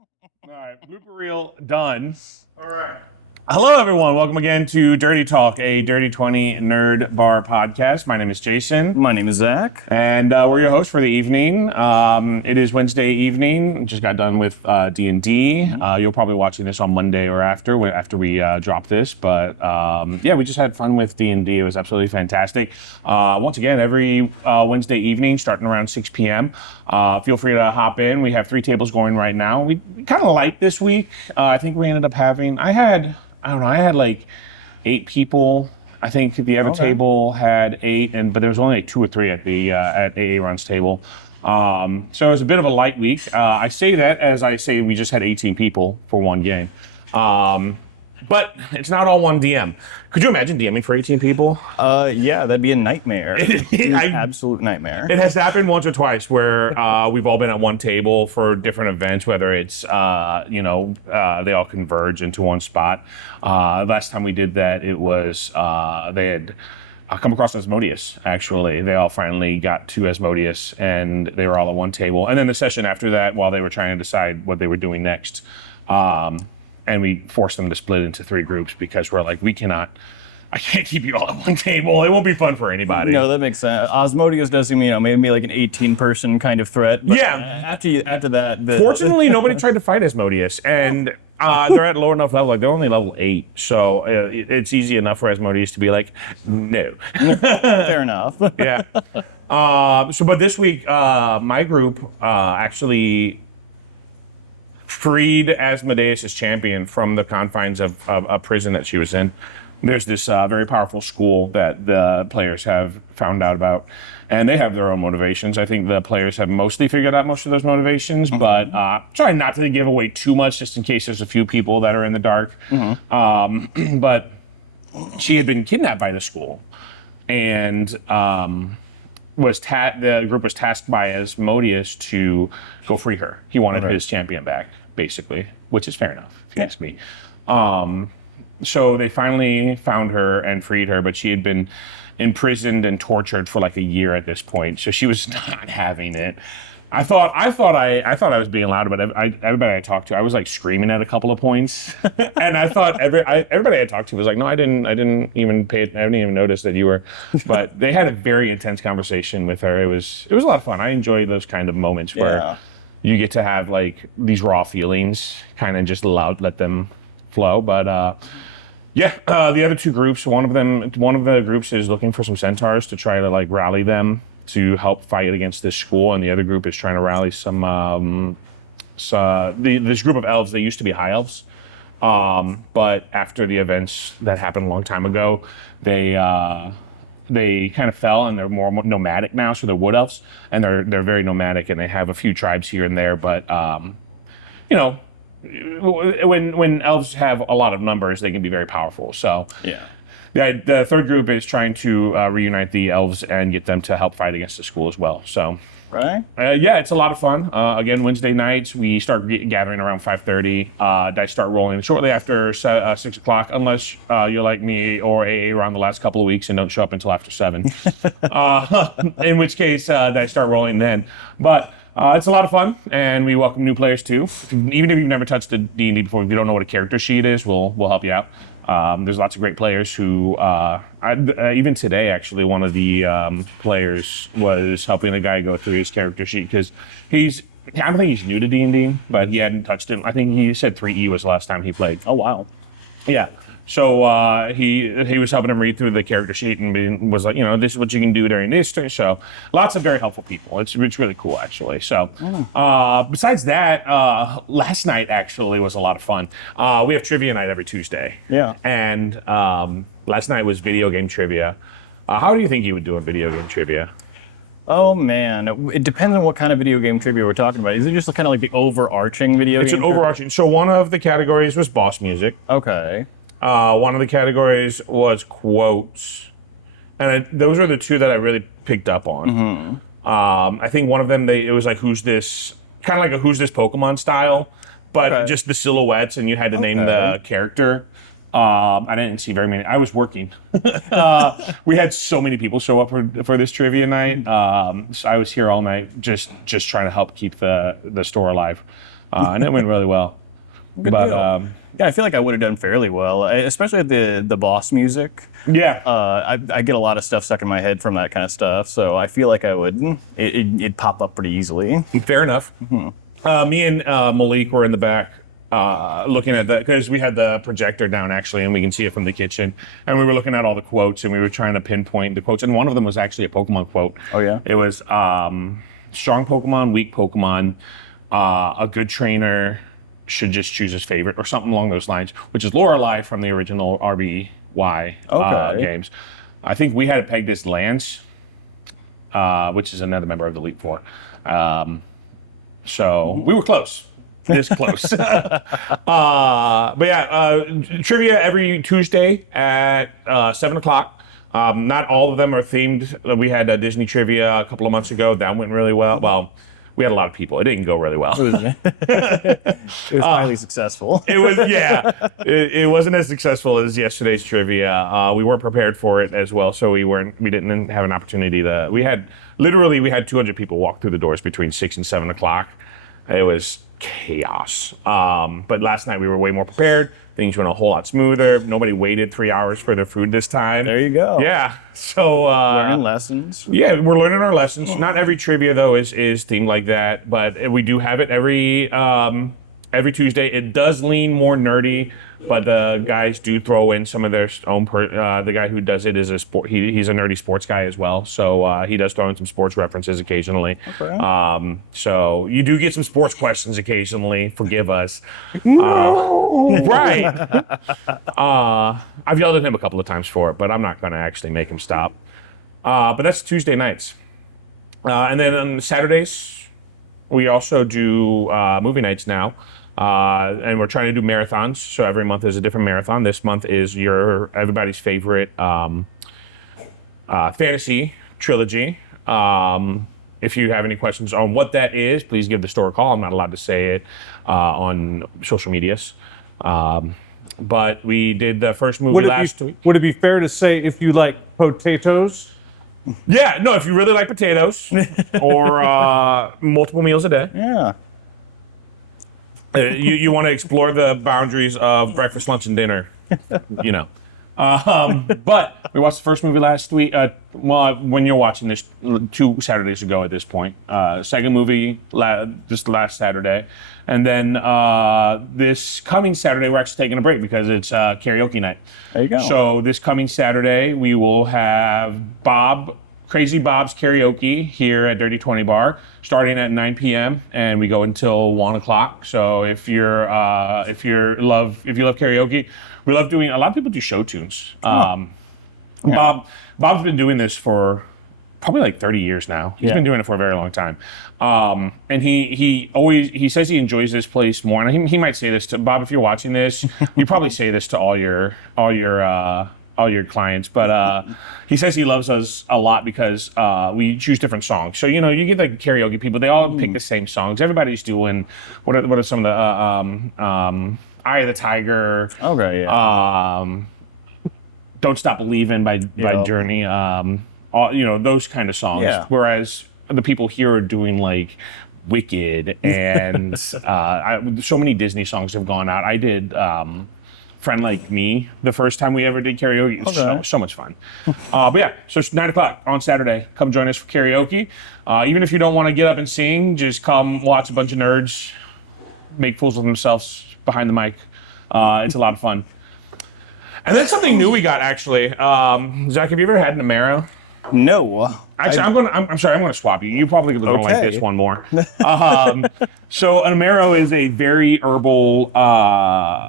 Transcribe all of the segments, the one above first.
All right, blooper reel done. All right. Hello, everyone. Welcome again to Dirty Talk, a Dirty 20 nerd bar podcast. My name is Jason. My name is Zach. And we're your hosts for the evening. It is Wednesday evening. Just got done with D&D. You'll probably be watching this on Monday or after we drop this. But yeah, we just had fun with D&D. It was absolutely fantastic. Once again, every Wednesday evening, starting around 6 p.m. Feel free to hop in. We have 3 tables going right now. We kind of light this week. I think we ended up having, I had like 8 people. I think the other table had 8, but there was only like 2 or 3 at the at AA Run's table. So it was a bit of a light week. I say that as I say we just had 18 people for one game. But it's not all one DM. Could you imagine DMing for 18 people? Yeah, that'd be a nightmare. Absolute nightmare. It has happened once or twice where we've all been at one table for different events, whether it's, they all converge into one spot. Last time we did that, it was, they had come across Asmodeus, actually. They all finally got to Asmodeus, and they were all at one table. And then the session after that, while they were trying to decide what they were doing next, and we forced them to split into 3 groups because we're like, I can't keep you all at one table. It won't be fun for anybody. No, that makes sense. Asmodeus does seem, maybe like an 18-person kind of threat. But yeah. After that. Fortunately, nobody tried to fight Asmodeus, and they're at low enough level. Like they're only level 8, so it's easy enough for Asmodeus to be like, no. Fair enough. Yeah. But this week, my group actually freed Asmodeus' champion from the confines of a prison that she was in. There's this very powerful school that the players have found out about, and they have their own motivations. I think the players have mostly figured out most of those motivations, but try not to give away too much just in case there's a few people that are in the dark. But she had been kidnapped by the school, and the group was tasked by Asmodeus to go free her. He wanted his champion back, basically, which is fair enough, if you ask me. So they finally found her and freed her, but she had been imprisoned and tortured for like a year at this point. So she was not having it. I thought I was being loud, but everybody I talked to, I was like screaming at a couple of points, and I thought everybody I talked to was like, no, I didn't even notice that you were. But they had a very intense conversation with her. It was a lot of fun. I enjoy those kind of moments where you get to have like these raw feelings, kind of just let them flow. But the other 2 groups, one of the groups is looking for some centaurs to try to like rally them to help fight against this school, and the other group is trying to rally this group of elves. They used to be high elves, but after the events that happened a long time ago, they kind of fell, and they're more nomadic now. So they're wood elves, and they're very nomadic, and they have a few tribes here and there. But when elves have a lot of numbers, they can be very powerful. So yeah. The third group is trying to reunite the elves and get them to help fight against the school as well. So, right? It's a lot of fun. Again, Wednesday nights, we start gathering around 5:30. Dice start rolling shortly after 6 o'clock, unless you're like me or AA around the last couple of weeks and don't show up until after 7. In which case, dice start rolling then. But it's a lot of fun, and we welcome new players too. Even if you've never touched a D&D before, if you don't know what a character sheet is, we'll help you out. There's lots of great players who, even today, actually, one of the players was helping a guy go through his character sheet because I don't think he's new to D&D, but he hadn't touched it. I think he said 3E was the last time he played. Oh, wow. Yeah. So he was helping him read through the character sheet and was like, this is what you can do during this turn. So lots of very helpful people. It's really cool, actually. So besides that, last night actually was a lot of fun. We have trivia night every Tuesday. Yeah. And last night was video game trivia. How do you think you would do in video game trivia? Oh, man. It depends on what kind of video game trivia we're talking about. Is it just kind of like the overarching video game? It's an overarching. So one of the categories was boss music. Okay. One of the categories was quotes, and those were the 2 that I really picked up on. I think one of them, it was like who's this Pokemon style, but just the silhouettes, and you had to name the character. I didn't see very many. I was working. We had so many people show up for this trivia night. So I was here all night just trying to help keep the store alive. And it went really well. Good deal. Yeah, I feel like I would have done fairly well, especially at the boss music. Yeah. I get a lot of stuff stuck in my head from that kind of stuff, so I feel like I would. It'd pop up pretty easily. Fair enough. Me and Malik were in the back looking at that because we had the projector down actually, and we can see it from the kitchen. And we were looking at all the quotes, and we were trying to pinpoint the quotes. And one of them was actually a Pokemon quote. Oh yeah. It was strong Pokemon, weak Pokemon, a good trainer should just choose his favorite, or something along those lines, which is Lorelei from the original RBY games. I think we had it pegged as Lance, which is another member of the Elite Four. So we were close. This close. But yeah, trivia every Tuesday at 7 o'clock. Not all of them are themed. We had Disney trivia a couple of months ago. That went really well. Well, we had a lot of people. It didn't go really well. It was highly successful. It was, yeah. It wasn't as successful as yesterday's trivia. We weren't prepared for it as well, so we didn't have an opportunity to. We had 200 people walk through the doors between 6 and 7 o'clock. It was chaos. But last night we were way more prepared. Things went a whole lot smoother. Nobody waited 3 hours for their food this time. There you go. Yeah. So Learning lessons. yeah, we're learning our lessons. Not every trivia though is themed like that, but we do have it every Tuesday. It does lean more nerdy, but the guys do throw in some of their own. The guy who does it is a sport. He's a nerdy sports guy as well, so he does throw in some sports references occasionally. Okay. So you do get some sports questions occasionally. Forgive us. Right. I've yelled at him a couple of times for it, but I'm not going to actually make him stop. But that's Tuesday nights, and then on Saturdays we also do movie nights now. And we're trying to do marathons. So every month is a different marathon. This month is everybody's favorite fantasy trilogy. If you have any questions on what that is, please give the store a call. I'm not allowed to say it on social medias. But we did the first movie last week. Would it be fair to say if you like potatoes? Yeah, no, if you really like potatoes or multiple meals a day. Yeah. You want to explore the boundaries of breakfast, lunch, and dinner, you know. But we watched the first movie last week. Well, when you're watching this, 2 Saturdays ago at this point. Second movie just last Saturday. And then this coming Saturday, we're actually taking a break because it's karaoke night. There you go. So this coming Saturday, we will have Crazy Bob's Karaoke here at Dirty 20 Bar, starting at 9 p.m. and we go until 1 o'clock. So if you love karaoke, we love doing. A lot of people do show tunes. Bob's been doing this for probably like 30 years now. He's been doing it for a very long time. And he says he enjoys this place more. And he might say this to Bob, if you're watching this, you probably say this to all your clients, but he says he loves us a lot because we choose different songs. So you get like karaoke people; they all pick the same songs. Everybody's doing what are some of the Eye of the Tiger? Okay, yeah. Don't Stop Believin' by Journey. Those kind of songs. Yeah. Whereas the people here are doing like Wicked and so many Disney songs have gone out. I did. Friend Like Me the first time we ever did karaoke. It's so much fun. But yeah, so it's 9 o'clock on Saturday. Come join us for karaoke. Even if you don't want to get up and sing, just come watch a bunch of nerds make fools of themselves behind the mic. It's a lot of fun. And then something new we got actually. Zach, have you ever had an Amaro? No. Actually, I'm sorry. I'm going to swap you. You probably don't like this one more. So an Amaro is a very herbal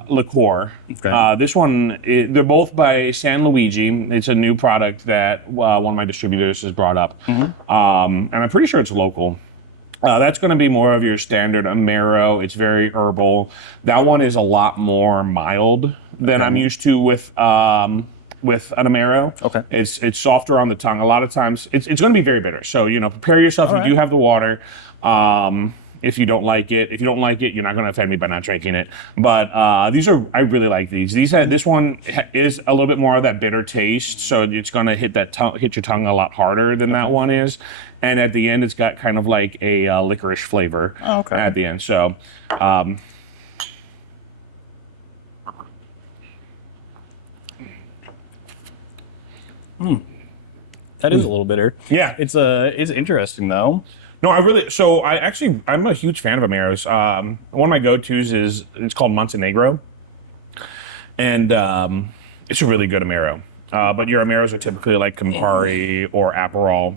liqueur. Okay. This one, they're both by San Luigi. It's a new product that one of my distributors has brought up, and I'm pretty sure it's local. That's going to be more of your standard Amaro. It's very herbal. That one is a lot more mild than I'm used to with an Amaro. Okay. It's softer on the tongue. A lot of times, it's going to be very bitter. So, prepare yourself. You do have the water. if you don't like it. If you don't like it, you're not going to offend me by not drinking it. But I really like these. This one is a little bit more of that bitter taste, so it's going to hit your tongue a lot harder than that one is. And at the end, it's got kind of like a licorice flavor at the end. So. That is a little bitter. Yeah. It's interesting though. No, I'm a huge fan of Amaros. One of my go-tos it's called Montenegro. And it's a really good Amaro. But your Amaros are typically like Campari or Aperol.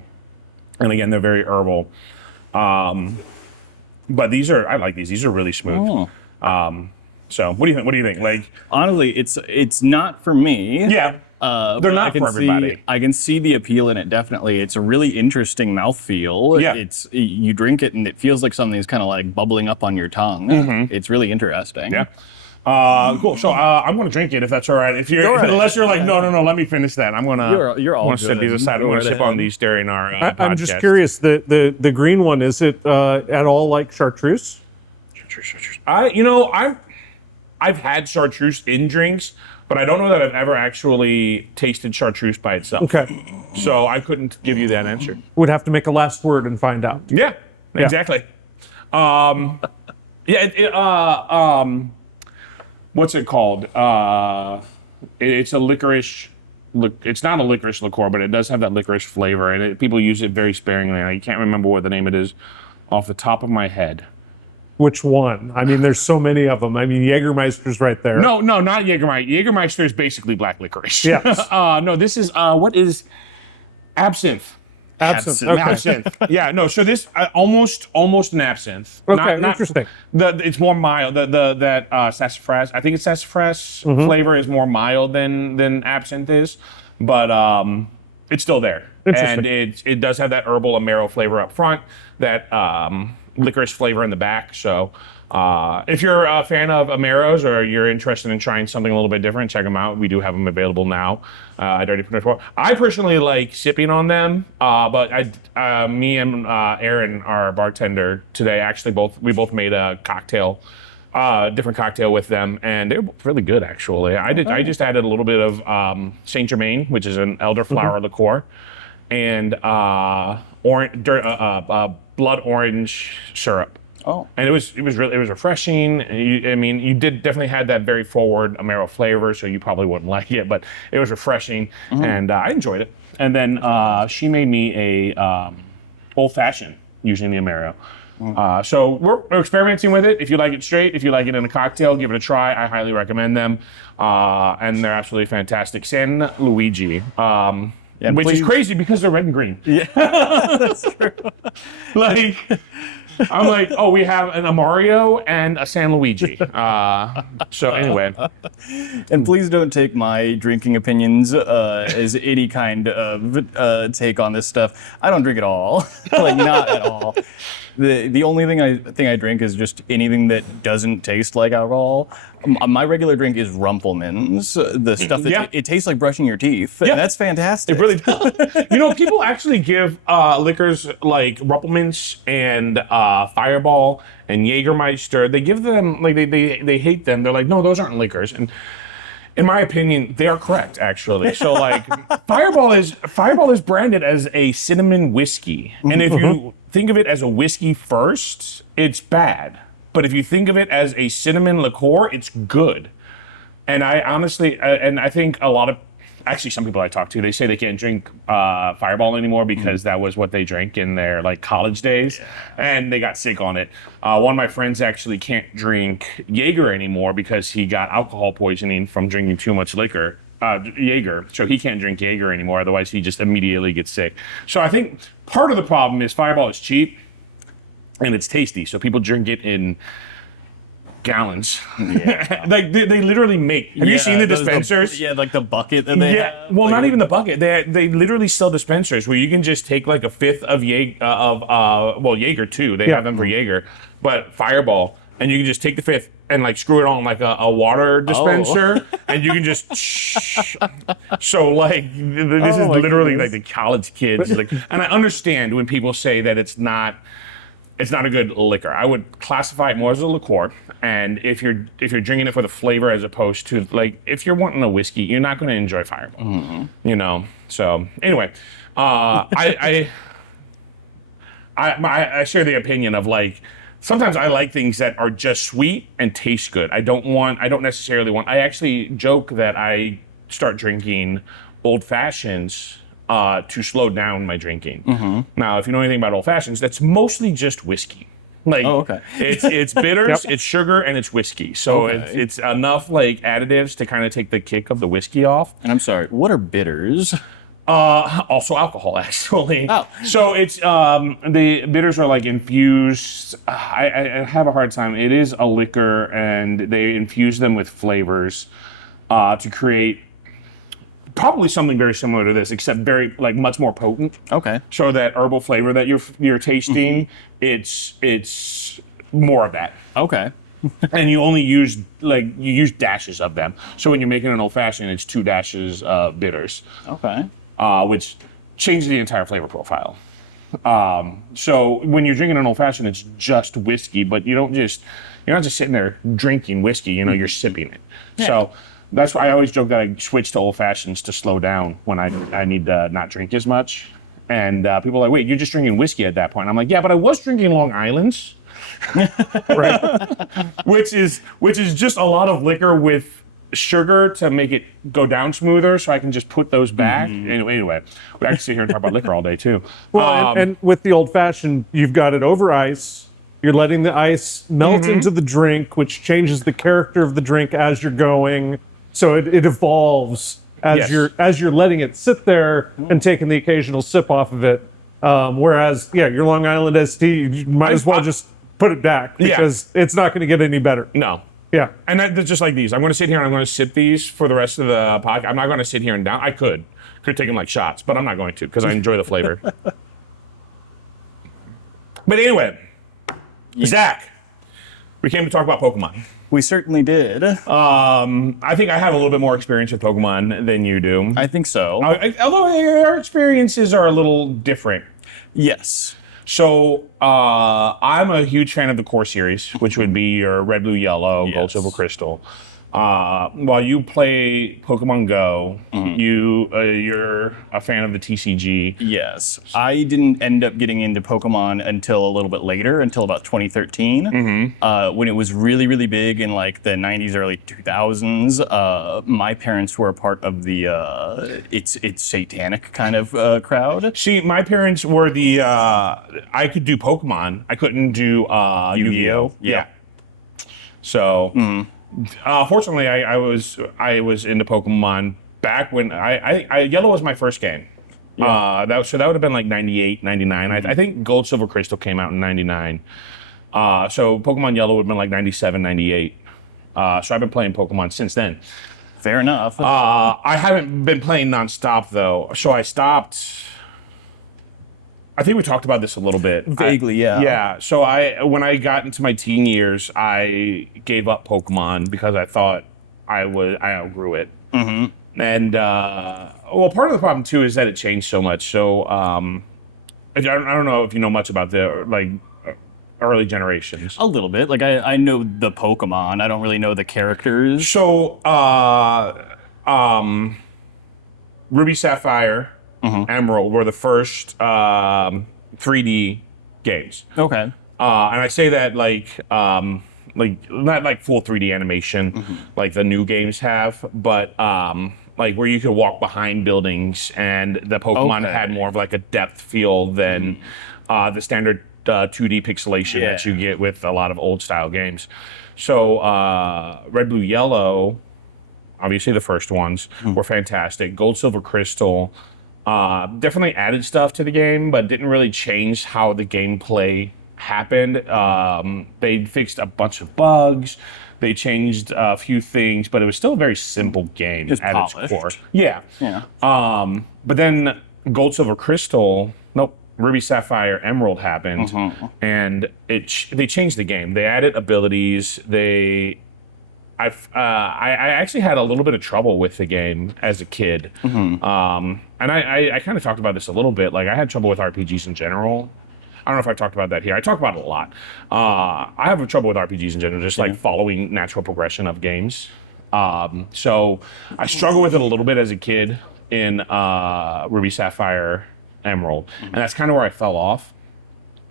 And again, they're very herbal. But I like these. These are really smooth. So what do you think? Like, honestly, it's not for me. Yeah. They're not for everybody. I can see the appeal in it, definitely. It's a really interesting mouthfeel. Yeah. You drink it and it feels like something's kind of like bubbling up on your tongue. It's really interesting. Yeah. Cool. So I'm going to drink it if that's all right. Unless you're like, no, let me finish that. I'm going to. You're all I'm going to set these aside. I'm going to sip on these during our. I'm just curious. The green one, is it at all like chartreuse? I've had chartreuse in drinks, but I don't know that I've ever actually tasted chartreuse by itself. Okay. So I couldn't give you that answer. Would have to make a last word and find out. Yeah. Exactly. What's it called? It's a licorice. It's not a licorice liqueur, but it does have that licorice flavor, and people use it very sparingly. I can't remember what the name it is off the top of my head. Which one? I mean, there's so many of them. I mean, Jägermeister's right there. No, not Jägermeister. Jägermeister is basically black licorice. Yes. No, this is what is absinthe. Absinthe. Okay. Absinthe. Yeah. No. So this almost an absinthe. Okay. Interesting. It's more mild. That sassafras. I think it's sassafras flavor is more mild than absinthe is, but it's still there. And it does have that herbal Amaro flavor up front. That licorice flavor in the back. So if you're a fan of Amaros or you're interested in trying something a little bit different, check them out. We do have them available now at Dirty Printer 4. I personally like sipping on them, but me and Aaron, our bartender today, actually we both made a cocktail, different cocktail with them, and they're really good actually. I just added a little bit of Saint Germain, which is an elderflower liqueur, and blood orange syrup. Oh. And it was refreshing. You did definitely had that very forward Amaro flavor, so you probably wouldn't like it, but it was refreshing, and I enjoyed it. And then she made me a old fashioned using the Amaro. So we're experimenting with it. If you like it straight, if you like it in a cocktail, give it a try. I highly recommend them, and they're absolutely fantastic. San Luigi. Which is crazy because they're red and green. Yeah, that's true. I'm like, oh, we have an Amario and a San Luigi. So anyway. And please don't take my drinking opinions as any kind of take on this stuff. I don't drink at all. Not at all. The only thing I drink is just anything that doesn't taste like alcohol. My regular drink is Rumpelmann's, the stuff that it tastes like brushing your teeth. Yeah. And that's fantastic. It really does. People actually give liquors like Rumpelmann's and Fireball and Jägermeister. They give them they hate them. They're like, no, those aren't liquors. And in my opinion, they are correct, actually. So, Fireball is branded as a cinnamon whiskey, and if you think of it as a whiskey first, it's bad. But if you think of it as a cinnamon liqueur, it's good. And I honestly, and I think some people I talk to, they say they can't drink Fireball anymore because that was what they drank in their college days, and they got sick on it. One of my friends actually can't drink Jaeger anymore because he got alcohol poisoning from drinking too much liquor. Jaeger, so he can't drink Jaeger anymore. Otherwise, he just immediately gets sick. So I think part of the problem is Fireball is cheap and it's tasty, so people drink it in gallons. Yeah. They literally make. Have you seen the dispensers? The bucket that they have. Well, not even the bucket. They literally sell dispensers where you can just take a fifth of Jaeger too. They have them for Jaeger, but Fireball, and you can just take the fifth and screw it on like a water dispenser, and you can just. So this is literally the college kids, and I understand when people say that it's not it's not a good liquor. I would classify it more as a liqueur. And if you're drinking it for the flavor as opposed to like if you're wanting a whiskey, you're not going to enjoy Fireball. You know. So anyway, I share the opinion of like sometimes I like things that are just sweet and taste good. I don't necessarily want. I actually joke that I start drinking old fashions to slow down my drinking. Now, if you know anything about old fashions, that's mostly just whiskey. Like, okay. it's bitters, it's sugar, and it's whiskey. So Okay. it's enough like additives to kind of take the kick of the whiskey off. And I'm sorry, what are bitters? Also alcohol, actually. Oh. So it's the bitters are like infused. I have a hard time. It is a liquor, and they infuse them with flavors to create probably something very similar to this, except very like much more potent. Okay. So that herbal flavor that you're tasting, it's more of that. Okay. And you only use you use dashes of them. So when you're making an old fashioned, it's 2 dashes of bitters. Okay. Which changes the entire flavor profile. So when you're drinking an old fashioned, it's just whiskey, but you're not just sitting there drinking whiskey. You know, you're sipping it. Yeah. So that's why I always joke that I switch to old fashions to slow down when I need to not drink as much. And people are like, wait, you're just drinking whiskey at that point. I'm like, yeah, but I was drinking Long Island's, right? which is just a lot of liquor with sugar to make it go down smoother, so I can just put those back. Anyway, we actually sit here and talk about liquor all day too. Well, and with the old fashioned, you've got it over ice. You're letting the ice melt into the drink, which changes the character of the drink as you're going. So it evolves as Yes. you're letting it sit there and taking the occasional sip off of it. Whereas, your Long Island ST, you might as well just put it back because it's not going to get any better. No. Yeah. And that's just like these. I'm going to sit here and I'm going to sip these for the rest of the podcast. I'm not going to sit here and down. I could take them like shots, but I'm not going to because I enjoy the flavor. But anyway, Zach, we came to talk about Pokemon. We certainly did. I think I have a little bit more experience with Pokemon than you do. I think so. Although our experiences are a little different. Yes. So I'm a huge fan of the core series, which would be your Red, Blue, Yellow, Gold, Yes. Silver, Crystal. While you play Pokemon Go, you're a fan of the TCG. Yes. I didn't end up getting into Pokemon until a little bit later, until about 2013, when it was really, really big in like the 90s, early 2000s. My parents were a part of the it's satanic kind of crowd. See, my parents were the I could do Pokemon. I couldn't do Yu-Gi-Oh. Yeah. So. Fortunately, I was into Pokemon back when I Yellow was my first game. Yeah. That would have been like 98, 99. I think Gold, Silver, Crystal came out in 99. So Pokemon Yellow would have been like 97, 98. So I've been playing Pokemon since then. Fair enough. I haven't been playing nonstop though. So I stopped. I think we talked about this a little bit. Vaguely, yeah. Yeah. So when I got into my teen years, I gave up Pokemon because I thought I outgrew it. And well, part of the problem too is that it changed so much. So I don't know if you know much about the like early generations. A little bit. Like I know the Pokemon. I don't really know the characters. So Ruby, Sapphire, Emerald were the first 3D games. Okay. And I say that like not like full 3D animation like the new games have, but like where you could walk behind buildings and the Pokemon Okay. had more of like a depth feel than the standard 2D pixelation that Yeah. you get with a lot of old style games. So Red, Blue, Yellow, obviously the first ones were fantastic. Gold, Silver, Crystal definitely added stuff to the game, but didn't really change how the gameplay happened. They fixed a bunch of bugs. They changed a few things, but it was still a very simple game Just at polished. its core. Yeah. Yeah. But then Gold, Silver, Crystal, Ruby, Sapphire, Emerald happened, and they changed the game. They added abilities. I actually had a little bit of trouble with the game as a kid, and I kind of talked about this a little bit. Like I had trouble with RPGs in general, I don't know if I've talked about that here. I talk about it a lot. I have trouble with RPGs in general, just like following natural progression of games. So I struggled with it a little bit as a kid in Ruby, Sapphire, Emerald, and that's kind of where I fell off.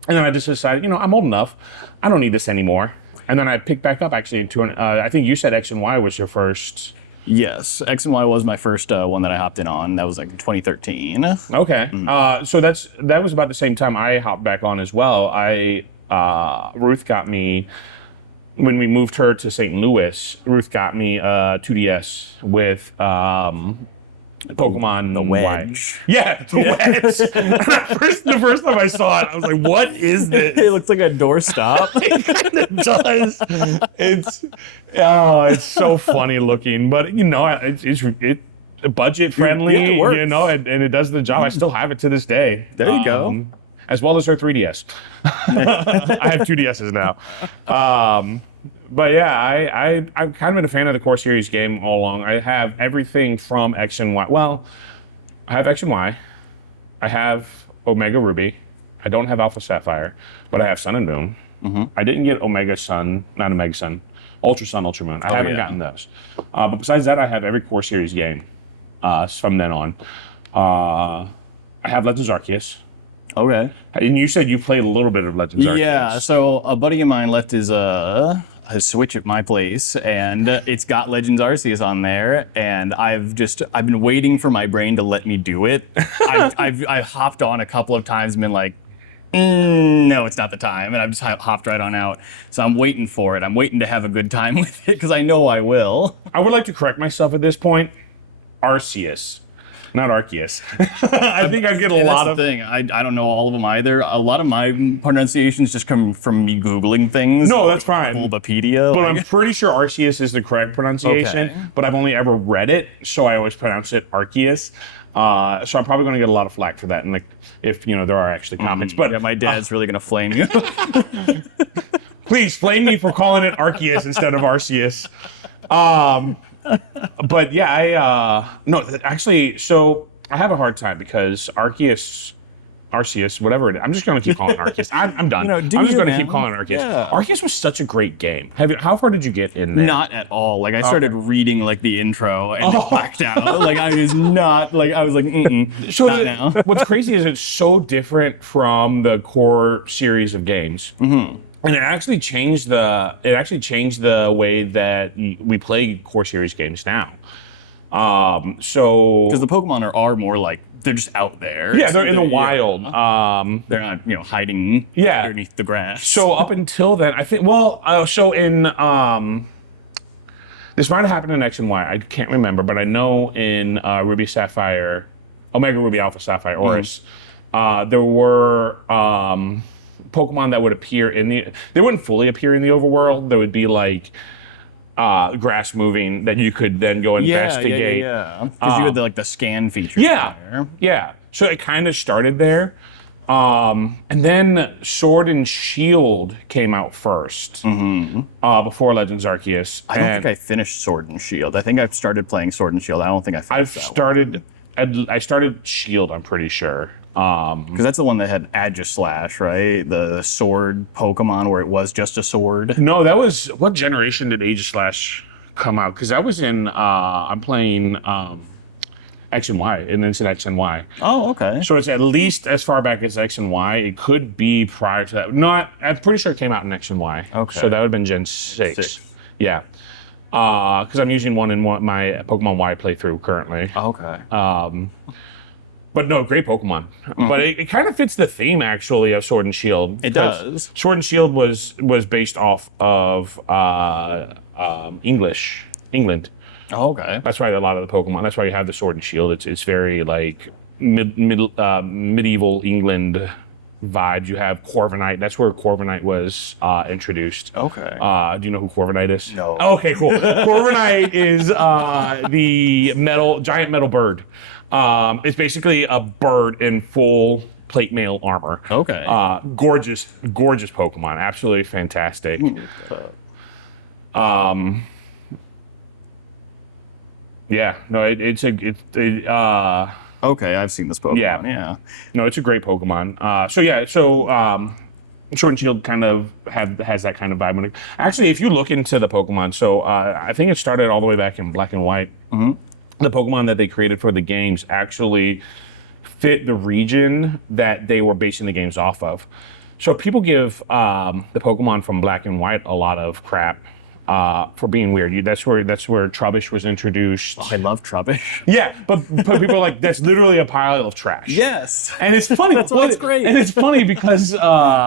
And then I just decided, I'm old enough. I don't need this anymore. And then I picked back up actually into I think you said X and Y was your first. Yes, X and Y was my first one that I hopped in on. That was like in 2013. Okay. So that was about the same time I hopped back on as well. Ruth got me, when we moved her to St. Louis, Ruth got me 2DS with Pokemon The Wedge. Yeah, the Wedge. The first time I saw it, I was like, what is this? It looks like a doorstop. It does. It's so funny looking, but it's budget friendly, Yeah, it works. and it does the job. I still have it to this day. There you go. As well as her 3DS. I have 2DSs now. But yeah, I've kind of been a fan of the core series game all along. I have everything from X and Y. Well, I have X and Y. I have Omega Ruby. I don't have Alpha Sapphire, but I have Sun and Moon. I didn't get Omega Sun, not Omega Sun, Ultra Sun, Ultra Moon. I haven't gotten those. But besides that, I have every core series game from then on. I have Legends Arceus. Okay. And you said you played a little bit of Legends Arceus. Yeah, so a buddy of mine left his Switch at my place, and it's got Legends Arceus on there, and I've been waiting for my brain to let me do it. I've hopped on a couple of times and been like, no, it's not the time, and I've just hopped right on out. So I'm waiting for it. I'm waiting to have a good time with it, because I know I will. I would like to correct myself at this point. Arceus. Not Arceus. I think I get a lot of. That's the thing. I don't know all of them either. A lot of my pronunciations just come from me Googling things. No, that's fine. Bulbapedia. But I'm pretty sure Arceus is the correct pronunciation. Okay. But I've only ever read it, so I always pronounce it Arceus. So I'm probably going to get a lot of flack for that, and if there are actually comments. But yeah, my dad's really gonna flame you. please flame me for calling it Arceus instead of Arceus. But yeah, so I have a hard time because Arceus, whatever it is, I'm just going to keep calling it Arceus. I'm done. I'm just going to keep calling it Arceus. Yeah. Arceus was such a great game. How far did you get in there? Not at all. Like I started reading like the intro and blacked out. Like I was not like I was like, So not now. What's crazy is it's so different from the core series of games. Mm-hmm. And it actually changed the way that we play core series games now. Because the Pokemon are more like they're just out there. Yeah, they're in the wild. They're not hiding underneath the grass. So up until then, I think. Well, so in this might have happened in X and Y. I can't remember, but I know in Ruby Sapphire, Omega Ruby Alpha Sapphire Oris, there were Pokemon that would appear they wouldn't fully appear in the overworld. There would be like grass moving that you could then go investigate. Yeah. Because you had the scan feature. Yeah. So it kind of started there. And then Sword and Shield came out first before Legends Arceus. I don't think I finished Sword and Shield. I think I've started playing Sword and Shield. I don't think I finished I started Shield, I'm pretty sure. Because that's the one that had Aegislash, right? The sword Pokemon where it was just a sword. No, that was, what generation did Aegislash come out? Because that was I'm playing X and Y, and it's in X and Y. Oh, okay. So it's at least as far back as X and Y. It could be prior to that. I'm pretty sure it came out in X and Y. Okay. So that would have been Gen 6. Yeah. Because I'm using one in my Pokemon Y playthrough currently. Okay. But no, great Pokemon. But it kind of fits the theme, actually, of Sword and Shield. It does. Sword and Shield was based off of England. Oh, okay. That's why a lot of the Pokemon. That's why you have the Sword and Shield. It's very like medieval England vibes. You have Corviknight. That's where Corviknight was introduced. Okay. Do you know who Corviknight is? No. Oh, okay, cool. Corviknight is the giant metal bird. It's basically a bird in full plate mail armor. Okay. Gorgeous Pokemon. Absolutely fantastic. Yeah. No, Okay, I've seen this Pokemon. Yeah. Yeah. No, it's a great Pokemon. Sword and Shield kind of has that kind of vibe in it. Actually, if you look into the Pokemon, I think it started all the way back in Black and White. The Pokemon that they created for the games actually fit the region that they were basing the games off of. So people give the Pokemon from Black and White a lot of crap for being weird. That's where Trubbish was introduced. I love Trubbish. Yeah, but people are like, that's literally a pile of trash. Yes. And it's funny. That's why it's great. And it's funny because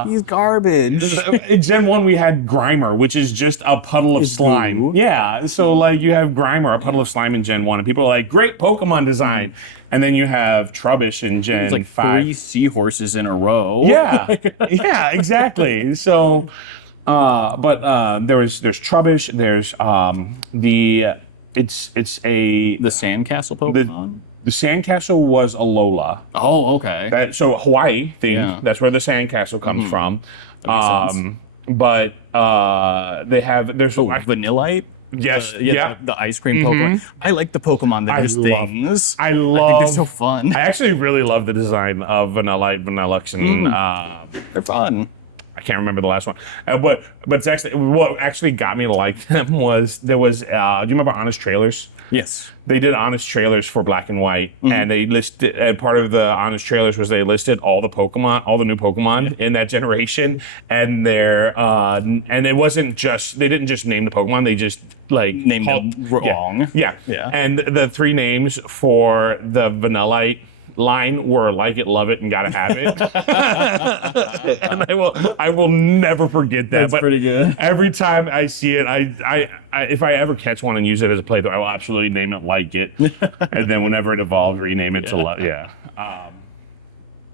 He's garbage. in Gen 1 we had Grimer, which is just a puddle of slime. goo. Yeah, so like you have Grimer, a puddle of slime in Gen 1, and people are like, great Pokemon design. And then you have Trubbish in Gen It's like 5. 3 seahorses in a row. Yeah, yeah, exactly. So, there's Trubbish. There's it's a The sandcastle Pokemon. the sandcastle was Alola. Oh, okay. So Hawaii theme. Yeah. That's where the sandcastle comes from. That makes sense. But there's Vanillite. yes, The ice cream Pokemon. I like the Pokemon that does things. I I think love. they're so fun. I actually really love the design of Vanillite, Vanillux, and They're fun. I can't remember the last one. But it's actually what actually got me to like them was do you remember Honest Trailers? Yes. They did honest trailers for Black and White, and they listed. And part of the honest trailers was they listed all the Pokemon, all the new Pokemon in that generation, and and it wasn't just they didn't just name the Pokemon; they just like Named them wrong. Yeah. Yeah. And the 3 names for the Vanillite line were Like It, Love It, and Gotta Have It. And I will never forget that. That's pretty good. Every time I see it, I if I ever catch one and use it as a playthrough, I will absolutely name it Like It. And then whenever it evolves, rename it to Love. Yeah.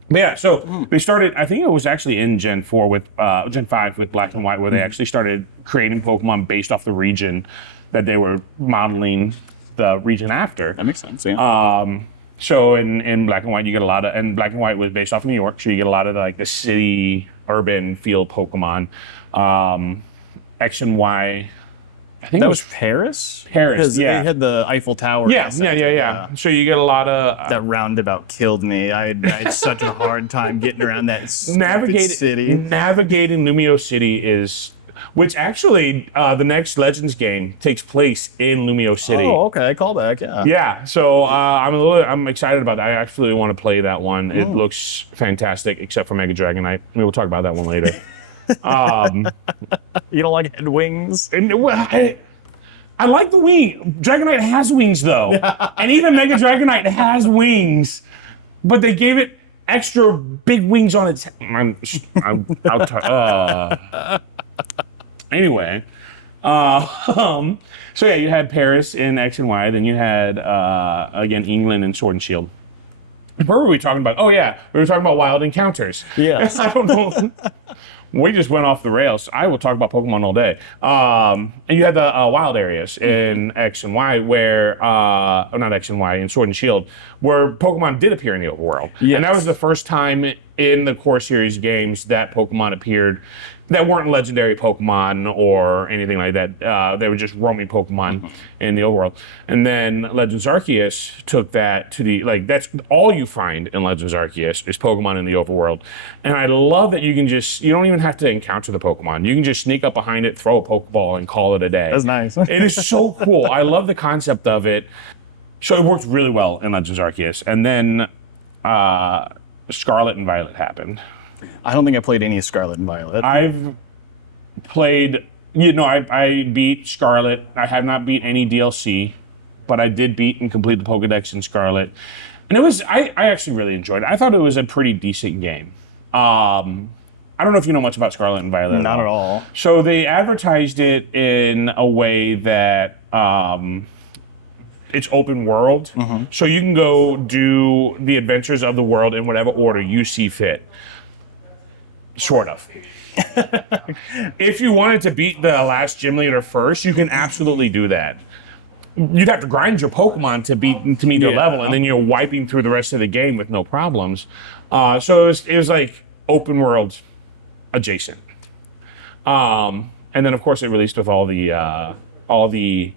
But yeah, so they started, I think it was actually in Gen 5 with Black and White, where they actually started creating Pokemon based off the region that they were modeling the region after. That makes sense. Yeah. So in Black and White, you get a lot of, and Black and White was based off New York, so you get a lot of the city, urban feel Pokemon. X and Y, I think That it was Paris? Paris, 'Cause yeah. They had the Eiffel Tower. yeah. concept. So you get a lot of That roundabout killed me. I had such a hard time getting around that stupid city. navigating Lumio City is, which actually the next Legends game takes place in Lumio City. Oh, okay. Callback. Yeah. Yeah, so I'm excited about that. I actually want to play that one. It looks fantastic, except for Mega Dragonite. Maybe we'll talk about that one later. You don't like head wings? And I like the wing. Dragonite has wings though, and even Mega Dragonite has wings, but they gave it extra big wings on its. Anyway, so yeah, you had Paris in X and Y, then you had again England in Sword and Shield. What were we talking about? Oh yeah, we were talking about Wild Encounters. Yes. I don't know. We just went off the rails. I will talk about Pokemon all day. And you had the wild areas in X and Y where, not X and Y, in Sword and Shield, where Pokemon did appear in the overworld. Yes. And that was the first time in the core series games that Pokemon appeared that weren't legendary Pokemon or anything like that. They were just roaming Pokemon in the overworld. And then Legends Arceus took that to that's all you find in Legends Arceus is Pokemon in the overworld. And I love that you don't even have to encounter the Pokemon. You can just sneak up behind it, throw a Pokeball, and call it a day. That's nice. It is so cool. I love the concept of it. So it worked really well in Legends Arceus. And then Scarlet and Violet happened. I don't think I played any Scarlet and Violet. I've played, I beat Scarlet. I have not beat any DLC, but I did beat and complete the Pokedex in Scarlet. And I actually really enjoyed it. I thought it was a pretty decent game. I don't know if you know much about Scarlet and Violet. Not at all. So they advertised it in a way that it's open world. So you can go do the adventures of the world in whatever order you see fit. Sort of. If you wanted to beat the last gym leader first, you can absolutely do that. You'd have to grind your Pokemon to meet their level, and then you're wiping through the rest of the game with no problems. So it was like open world adjacent. And then of course it released with all the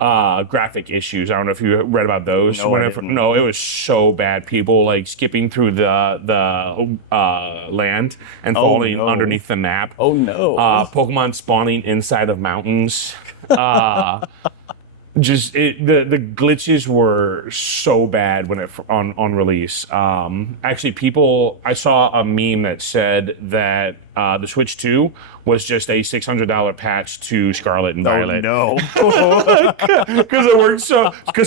graphic issues. I don't know if you read about those. No, I didn't. No, it was so bad. People like skipping through the land and falling no. underneath the map. Oh no. Pokemon spawning inside of mountains. The glitches were so bad when it on release. Actually, I saw a meme that said that the Switch 2 was just a $600 patch to Scarlet and Violet. Oh no. Because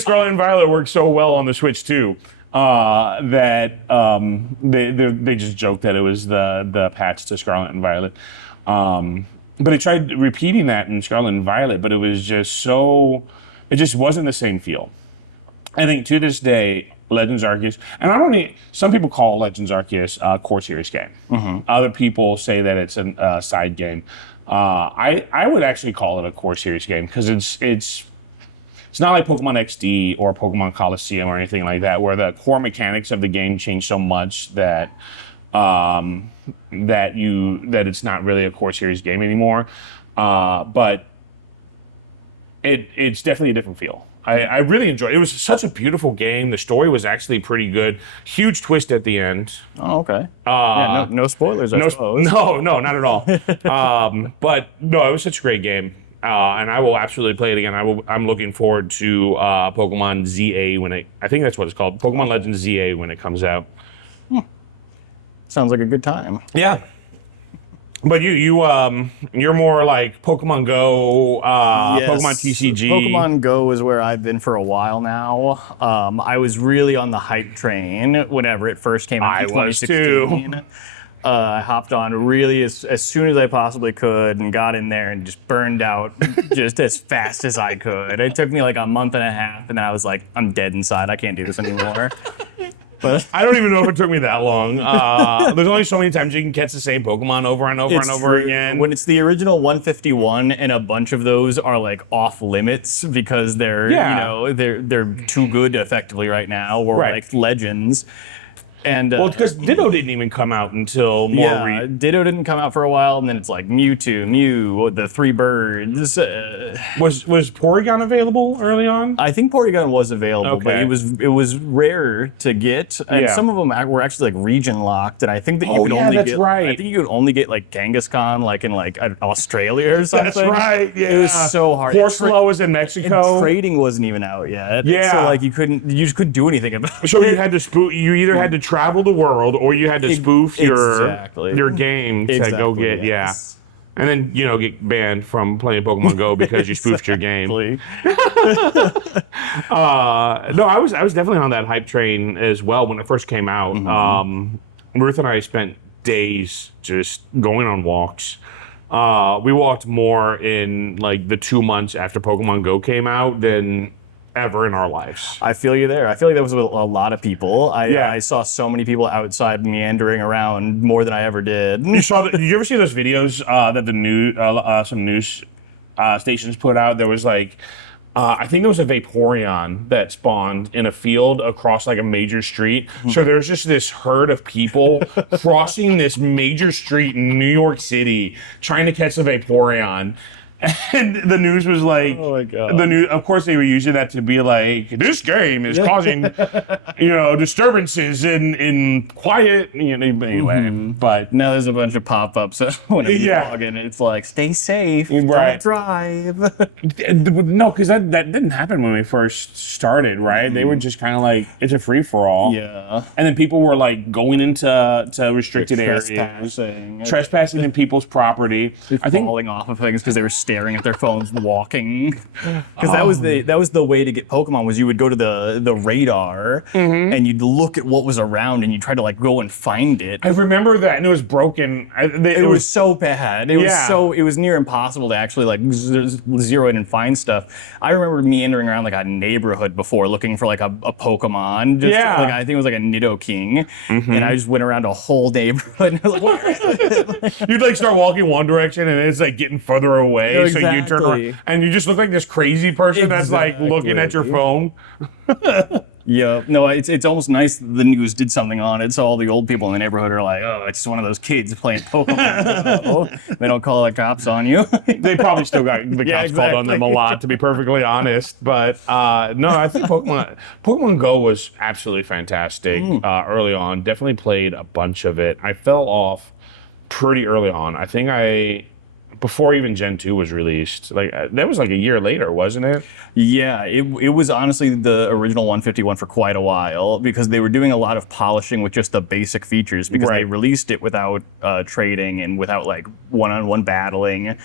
Scarlet and Violet worked so well on the Switch 2 that they just joked that it was the patch to Scarlet and Violet. But they tried repeating that in Scarlet and Violet, but it was just so. It just wasn't the same feel. I think to this day, Legends Arceus, and some people call Legends Arceus a core series game. Other people say that it's a side game. I would actually call it a core series game because it's not like Pokemon XD or Pokemon Coliseum or anything like that, where the core mechanics of the game change so much that it's not really a core series game anymore. But it's definitely a different feel. I really enjoyed it. It was such a beautiful game. The story was actually pretty good. Huge twist at the end. Oh, okay. Yeah, no spoilers, I suppose. No, not at all. But no, it was such a great game. And I will absolutely play it again. I'm looking forward to Pokemon ZA I think that's what it's called. Pokemon Legends ZA when it comes out. Sounds like a good time. Yeah. But you're more like Pokemon Go, Yes. Pokemon TCG. Pokemon Go is where I've been for a while now. I was really on the hype train whenever it first came out in I was 2016. too. I hopped on really as soon as I possibly could and got in there and just burned out just as fast as I could. It took me like a month and a half, and then I was like, I'm dead inside. I can't do this anymore. But I don't even know if it took me that long. There's only so many times you can catch the same Pokemon over and over and over again. When it's the original 151 and a bunch of those are like off limits because they're they're too good effectively right now, or like legends. And well, because Ditto didn't even come out until more Ditto didn't come out for a while, and then it's like Mewtwo, Mew, the three birds. Was Porygon available early on? I think Porygon was available, but Okay. it was rare to get, and some of them were actually like region locked. And I think that you could only that's get. right. I think you could only get like Kangaskhan like in like Australia or something. That's right. Yeah, It was so hard. Horslow was in Mexico. And trading wasn't even out yet. Yeah. So like you just couldn't do anything about it. So you had to spoof. You either had to travel the world, or you had to spoof Exactly. your game to go get yes. and then get banned from playing Pokemon Go because you spoofed your game. No, I was definitely on that hype train as well when it first came out. Ruth and I spent days just going on walks. We walked more in like the 2 months after Pokemon Go came out than ever in our lives. I feel you there. I feel like that was a lot of people. I saw so many people outside meandering around more than I ever did. Did you ever see those videos that the news, some news stations put out? There was like, I think there was a Vaporeon that spawned in a field across like a major street. So there's just this herd of people crossing this major street in New York City trying to catch a Vaporeon. And the news was like, oh my God. Of course, they were using that to be like, this game is causing, disturbances in quiet, anyway. But now there's a bunch of pop-ups when you log in. It's like, stay safe, don't drive. No, because that didn't happen when we first started, right? They were just kind of like, it's a free-for-all. Yeah. And then people were like going into restricted areas, trespassing in people's property. I think falling off of things because they were staring at their phones walking. Because that was the way to get Pokemon, was you would go to the radar and you'd look at what was around and you try to like go and find it. I remember that, and it was broken. It was so bad. It was near impossible to actually like zero in and find stuff. I remember meandering around like a neighborhood before looking for like a Pokemon. Like, I think it was like a Nidoking, and I just went around a whole neighborhood. And I was like, where is it? You'd like start walking one direction and it's like getting further away. Exactly. So you turn around and you just look like this crazy person that's like looking at your phone. Yeah, no, it's almost nice that the news did something on it, so all the old people in the neighborhood are like, oh, it's one of those kids playing Pokemon Go. They don't call the cops on you. They probably still got the Yeah, cops called on them a exactly. lot, to be perfectly honest. But no, I think Pokemon Go was absolutely fantastic early on. Definitely played a bunch of it. I fell off pretty early on. I think before even Gen 2 was released. Like that was like a year later, wasn't it? Yeah, it was honestly the original 151 for quite a while because they were doing a lot of polishing with just the basic features because they Right. released it without trading and without like one-on-one battling.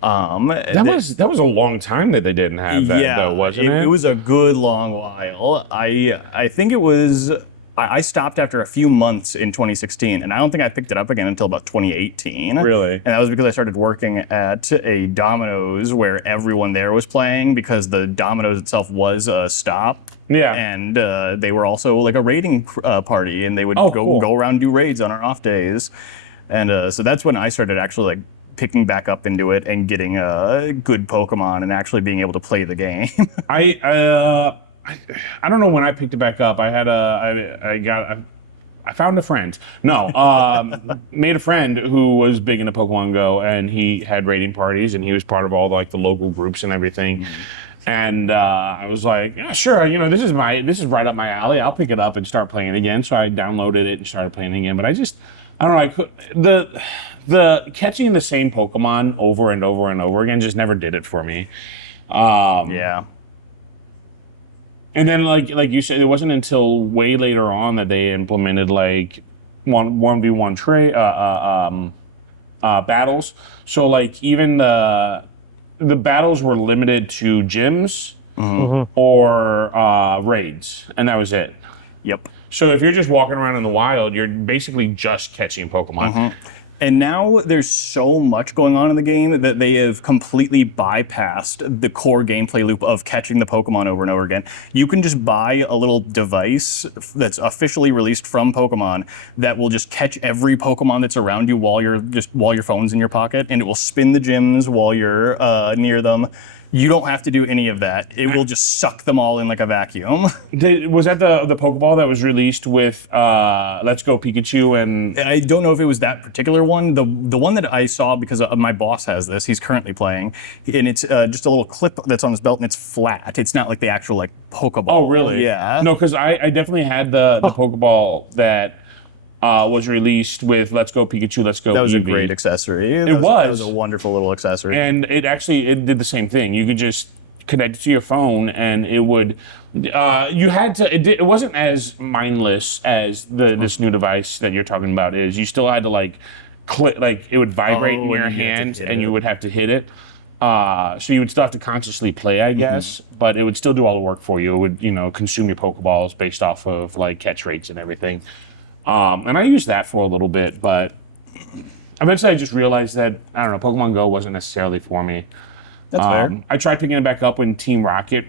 That was a long time that they didn't have that though, wasn't it? It was a good long while. I think it was. I stopped after a few months in 2016, and I don't think I picked it up again until about 2018. Really? And that was because I started working at a Domino's where everyone there was playing because the Domino's itself was a stop. Yeah. And they were also like a raiding party, and they would cool. go around and do raids on our off days. And so that's when I started actually like picking back up into it and getting good Pokemon and actually being able to play the game. I don't know when I picked it back up. I found a friend. No, made a friend who was big into Pokemon Go, and he had raiding parties, and he was part of all like the local groups and everything. And I was like, yeah, sure. You know, this is right up my alley. I'll pick it up and start playing again. So I downloaded it and started playing again. But I don't know. The catching the same Pokemon over and over and over again just never did it for me. Yeah. And then, like you said, it wasn't until way later on that they implemented like 1v1 battles. So like even the battles were limited to gyms or raids, and that was it. Yep. So if you're just walking around in the wild, you're basically just catching Pokemon. And now there's so much going on in the game that they have completely bypassed the core gameplay loop of catching the Pokemon over and over again. You can just buy a little device that's officially released from Pokemon that will just catch every Pokemon that's around you while your phone's in your pocket, and it will spin the gyms while you're near them. You don't have to do any of that. It will just suck them all in like a vacuum. Was that the Pokeball that was released with Let's Go Pikachu and? I don't know if it was that particular one. The one that I saw because my boss has this. He's currently playing, and it's just a little clip that's on his belt, and it's flat. It's not like the actual like Pokeball. Oh, really? Yeah. No, because I definitely had the Pokeball that was released with Let's Go Pikachu, Let's Go That was Eevee. a great accessory. It That was. was a wonderful little accessory. And it did the same thing. You could just connect it to your phone, and it would. You had to. It wasn't as mindless as this new device that you're talking about is. You still had to like click, like it would vibrate in and your you had to hand, hit and you it. would have to hit it. So you would still have to consciously play, I guess, but it would still do all the work for you. It would, consume your Pokeballs based off of like catch rates and everything. And I used that for a little bit, but eventually I just realized that, I don't know, Pokemon Go wasn't necessarily for me. That's fair. I tried picking it back up when Team Rocket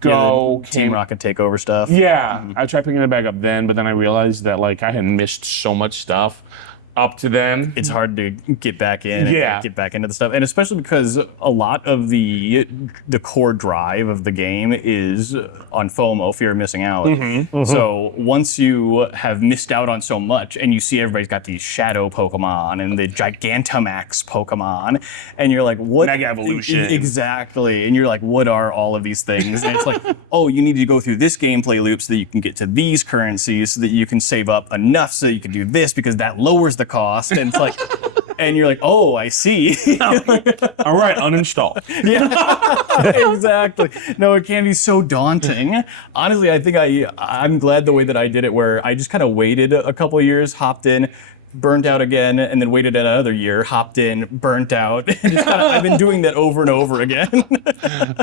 Go Yeah, the Team Rocket takeover stuff. Yeah, I tried picking it back up then, but then I realized that like I had missed so much stuff up to then. It's hard to get back in and Yeah. get back into the stuff. And especially because a lot of the core drive of the game is on FOMO, fear of missing out. So once you have missed out on so much and you see everybody's got these shadow Pokemon and the Gigantamax Pokemon, and you're like, what? Mega Evolution. Exactly. And you're like, what are all of these things? And it's like, oh, you need to go through this gameplay loop so that you can get to these currencies so that you can save up enough so that you can do this because that lowers the cost. And it's like, and you're like, oh, I see. All right, uninstall. Yeah, exactly. No, it can be so daunting. Honestly, I think I'm glad the way that I did it, where I just kind of waited a couple of years, hopped in, burnt out again, and then waited another year, hopped in, burnt out. I've been doing that over and over again.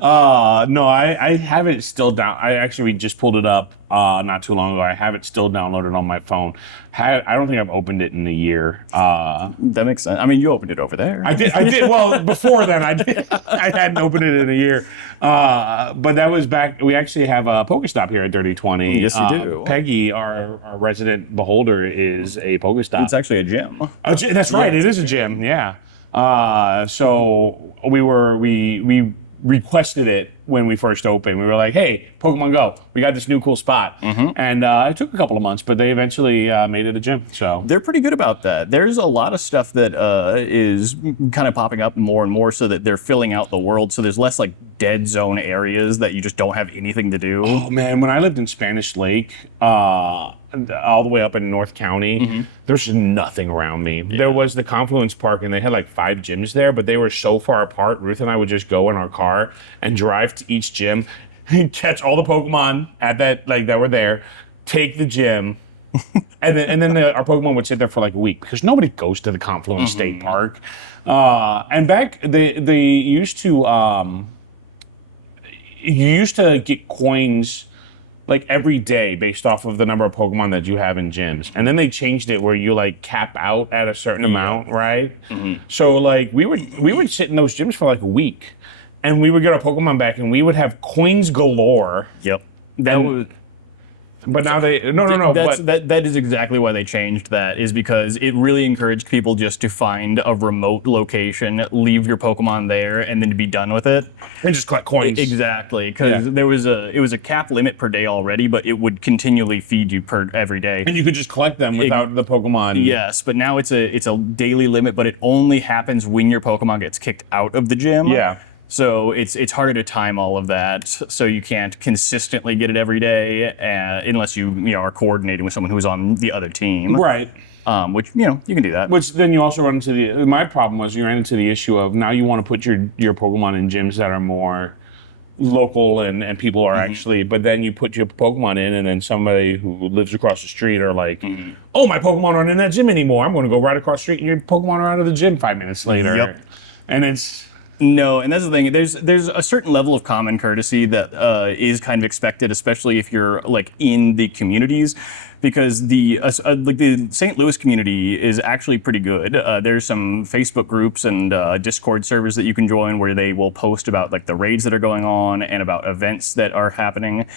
No, I have it still down. I actually just pulled it up not too long ago. I have it still downloaded on my phone. I don't think I've opened it in a year. That makes sense. I mean, you opened it over there. I did. Well, before then, I did. I hadn't opened it in a year. But that was back. We actually have a Pokestop here at Dirty 20. Yes, you do. Peggy, our resident beholder, is a Pokestop. It's actually a gym. That's right. It is a gym. Yeah. So we requested it when we first opened. We were like, hey, Pokemon Go, we got this new cool spot. And it took a couple of months, but they eventually made it a gym. So They're pretty good about that. There's a lot of stuff that is kind of popping up more and more so that they're filling out the world. So there's less like dead zone areas that you just don't have anything to do. oh man, when I lived in Spanish Lake, all the way up in North County, there's nothing around me. There was the Confluence Park, and they had like 5 gyms there, but they were so far apart. Ruth and I would just go in our car and drive to each gym, catch all the Pokemon at that were there, take the gym, and then our Pokemon would sit there for like a week because nobody goes to the Confluence State Park. And back they used to you used to get coins like every day based off of the number of Pokemon that you have in gyms. And then they changed it where you like cap out at a certain amount, right? So like we would sit in those gyms for like a week and we would get our Pokemon back and we would have coins galore. Yep. That was. But now That is exactly why they changed that, is because it really encouraged people just to find a remote location, leave your Pokemon there, and then to be done with it. and just collect coins. Exactly, because it was a cap limit per day already, but it would continually feed you every day. And you could just collect them without the Pokemon. Yes, but now it's a daily limit, but it only happens when your Pokemon gets kicked out of the gym. Yeah. So it's harder to time all of that. So you can't consistently get it every day unless you are coordinating with someone who's on the other team. Right. Which you can do that. Which then you also run into my problem was you ran into the issue of now you want to put your Pokemon in gyms that are more local and people are actually, but then you put your Pokemon in and then somebody who lives across the street are like, oh, my Pokemon aren't in that gym anymore. I'm going to go right across the street and your Pokemon are out of the gym 5 minutes later. Yep. And it's... No, and that's the thing. There's a certain level of common courtesy that is kind of expected, especially if you're like in the communities, because the St. Louis community is actually pretty good. There's some Facebook groups and Discord servers that you can join where they will post about like the raids that are going on and about events that are happening.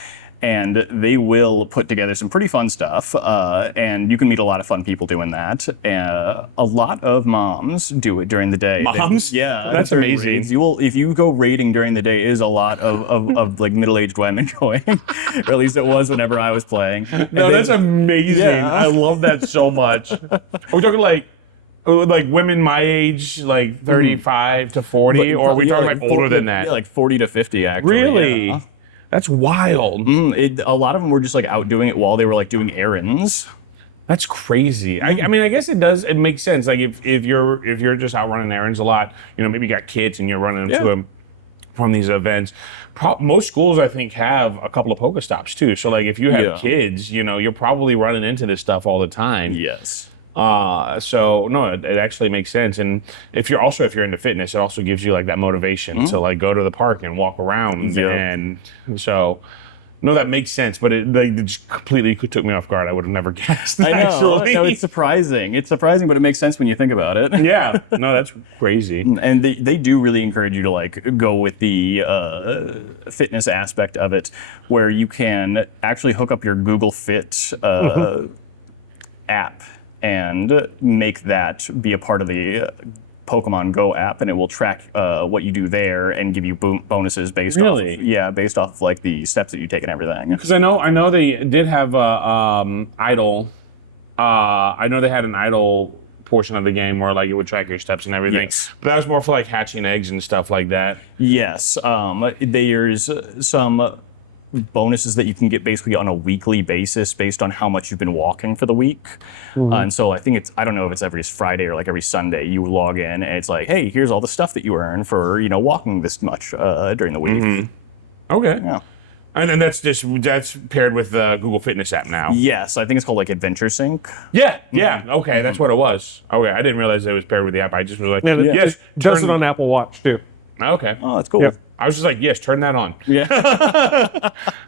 And they will put together some pretty fun stuff, and you can meet a lot of fun people doing that. A lot of moms do it during the day. Moms? That's during amazing. raids. If you go raiding during the day, is a lot of like middle-aged women going. Or at least it was whenever I was playing. No, that's amazing. Yeah. I love that so much. Are we talking like women my age, like 35 to 40, or are we talking like older than that? Yeah, like 40 to 50, actually. Really? Yeah. That's wild. A lot of them were just like out doing it while they were like doing errands. That's crazy. I mean, I guess it does. It makes sense. Like if you're just out running errands a lot, maybe you got kids and you're running into them from these events. Most schools, I think, have a couple of Pokestops too. So like if you have kids, you're probably running into this stuff all the time. Yes. So no, it actually makes sense. And if you're into fitness, it also gives you like that motivation to like go to the park and walk around. Yep. And so, no, that makes sense. But it just completely took me off guard. I would have never guessed. I know. Actually. No, it's surprising. It's surprising, but it makes sense when you think about it. Yeah. No, that's crazy. And they do really encourage you to like go with the fitness aspect of it, where you can actually hook up your Google Fit app and make that be a part of the Pokemon Go app, and it will track what you do there and give you bonuses based based off of like the steps that you take and everything. Because I know they did have idle. I know they had an idle portion of the game where like it would track your steps and everything. Yes. But that was more for like hatching eggs and stuff like that. Yes, there's some bonuses that you can get basically on a weekly basis based on how much you've been walking for the week. And so I think I don't know if it's every Friday or like every Sunday you log in and it's like, hey, here's all the stuff that you earn for, walking this much during the week. Okay. Yeah. And then that's paired with the Google Fitness app now. Yes, I think it's called like Adventure Sync. Yeah. Okay, that's what it was. Okay, I didn't realize it was paired with the app. I just was like, yes, It does it on Apple Watch too. Okay. Oh, that's cool. Yep. I was just like, yes, turn that on. Yeah.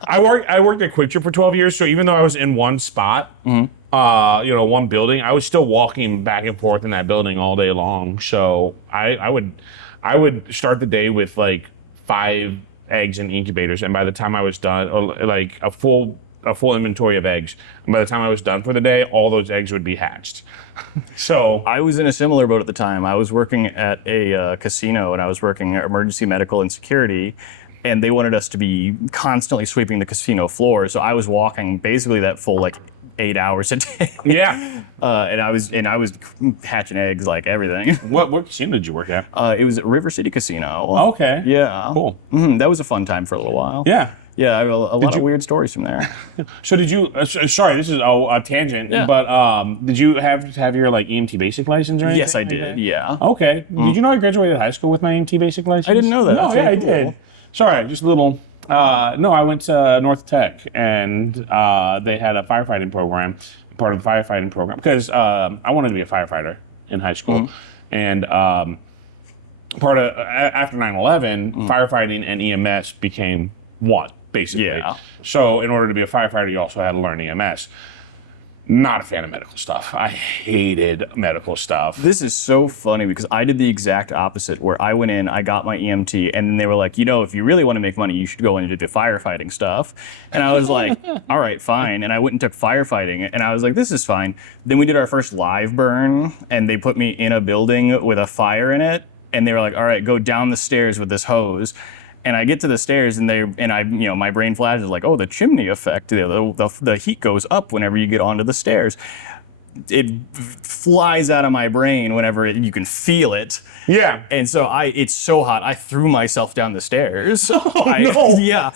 I worked at Quick Trip for 12 years, so even though I was in one spot, one building, I was still walking back and forth in that building all day long. So I would start the day with like 5 eggs in incubators, and by the time I was done, or like a full inventory of eggs, and by the time I was done for the day, all those eggs would be hatched. So I was in a similar boat at the time. I was working at a casino, and I was working emergency medical and security. and they wanted us to be constantly sweeping the casino floor. So I was walking basically that full like 8 hours a day. Yeah. And I was hatching eggs like everything. What casino did you work at? It was at River City Casino. Okay. Yeah. Cool. That was a fun time for a little while. Yeah. Yeah, I have a lot of weird stories from there. So did you? Sorry, this is a tangent. Yeah. But did you have to have your like EMT basic license or anything? Yes, I like did. that? Yeah. Okay. Did you know I graduated high school with my EMT basic license? I didn't know that. No, That's yeah, really I did. cool. Sorry, just a little. No, I went to North Tech, and they had a firefighting program, part of the firefighting program, because I wanted to be a firefighter in high school, and part of after 9/11, firefighting and EMS became one, basically. Yeah. So in order to be a firefighter, you also had to learn EMS. Not a fan of medical stuff. I hated medical stuff. This is so funny because I did the exact opposite where I went in, I got my EMT, and then they were like, if you really want to make money, you should go into the firefighting stuff. And I was like, all right, fine. And I went and took firefighting, and I was like, this is fine. Then we did our first live burn, and they put me in a building with a fire in it, and they were like, all right, go down the stairs with this hose. And I get to the stairs, and my brain flashes like, oh, the chimney effect. The heat goes up whenever you get onto the stairs. It flies out of my brain whenever you can feel it. Yeah. And so it's so hot, I threw myself down the stairs. no. Yeah.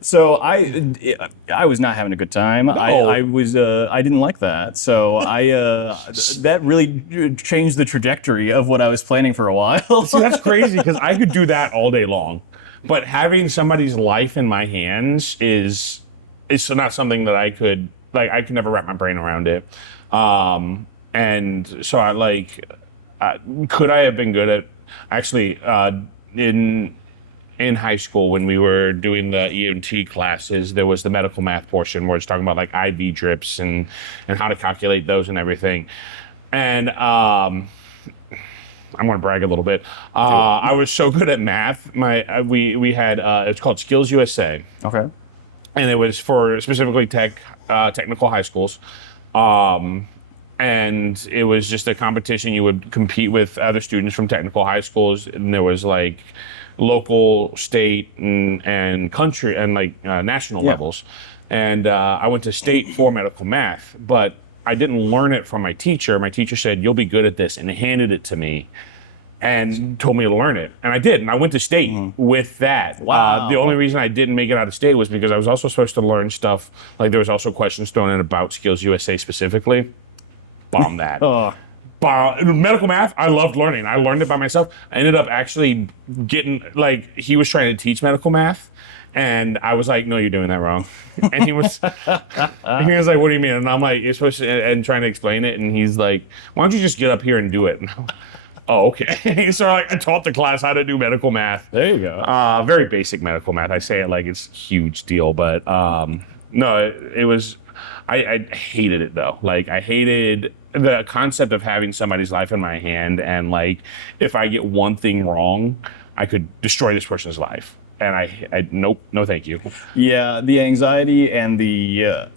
So I was not having a good time. I didn't like that. So that really changed the trajectory of what I was planning for a while. See, that's crazy because I could do that all day long. But having somebody's life in my hands is not something that I could never wrap my brain around it. And so could I have been good at actually in high school when we were doing the EMT classes, there was the medical math portion where it's talking about like IV drips and how to calculate those and everything. And I'm going to brag a little bit. I was so good at math. We had it's called Skills USA. Okay. And it was for specifically technical high schools. And it was just a competition. You would compete with other students from technical high schools. And there was like local, state, and country, and like national levels. And I went to state for medical math, but I didn't learn it from my teacher. My teacher said, "You'll be good at this," and handed it to me and told me to learn it. And I did. And I went to state with that. Wow. The only reason I didn't make it out of state was because I was also supposed to learn stuff. Like there was also questions thrown in about Skills USA specifically. Bomb that. Medical math, I loved learning. I learned it by myself. I ended up actually getting, he was trying to teach medical math. And I was like, no, you're doing that wrong. And he was like, what do you mean? And I'm like, you're supposed to, and trying to explain it. And he's like, why don't you just get up here and do it? And I'm like, oh, okay. So I taught the class how to do medical math. There you go. Very basic medical math. I say it like it's a huge deal, but no, it was, I hated it though. I hated the concept of having somebody's life in my hand, and if I get one thing wrong, I could destroy this person's life. And I nope, no thank you. Yeah, the anxiety and the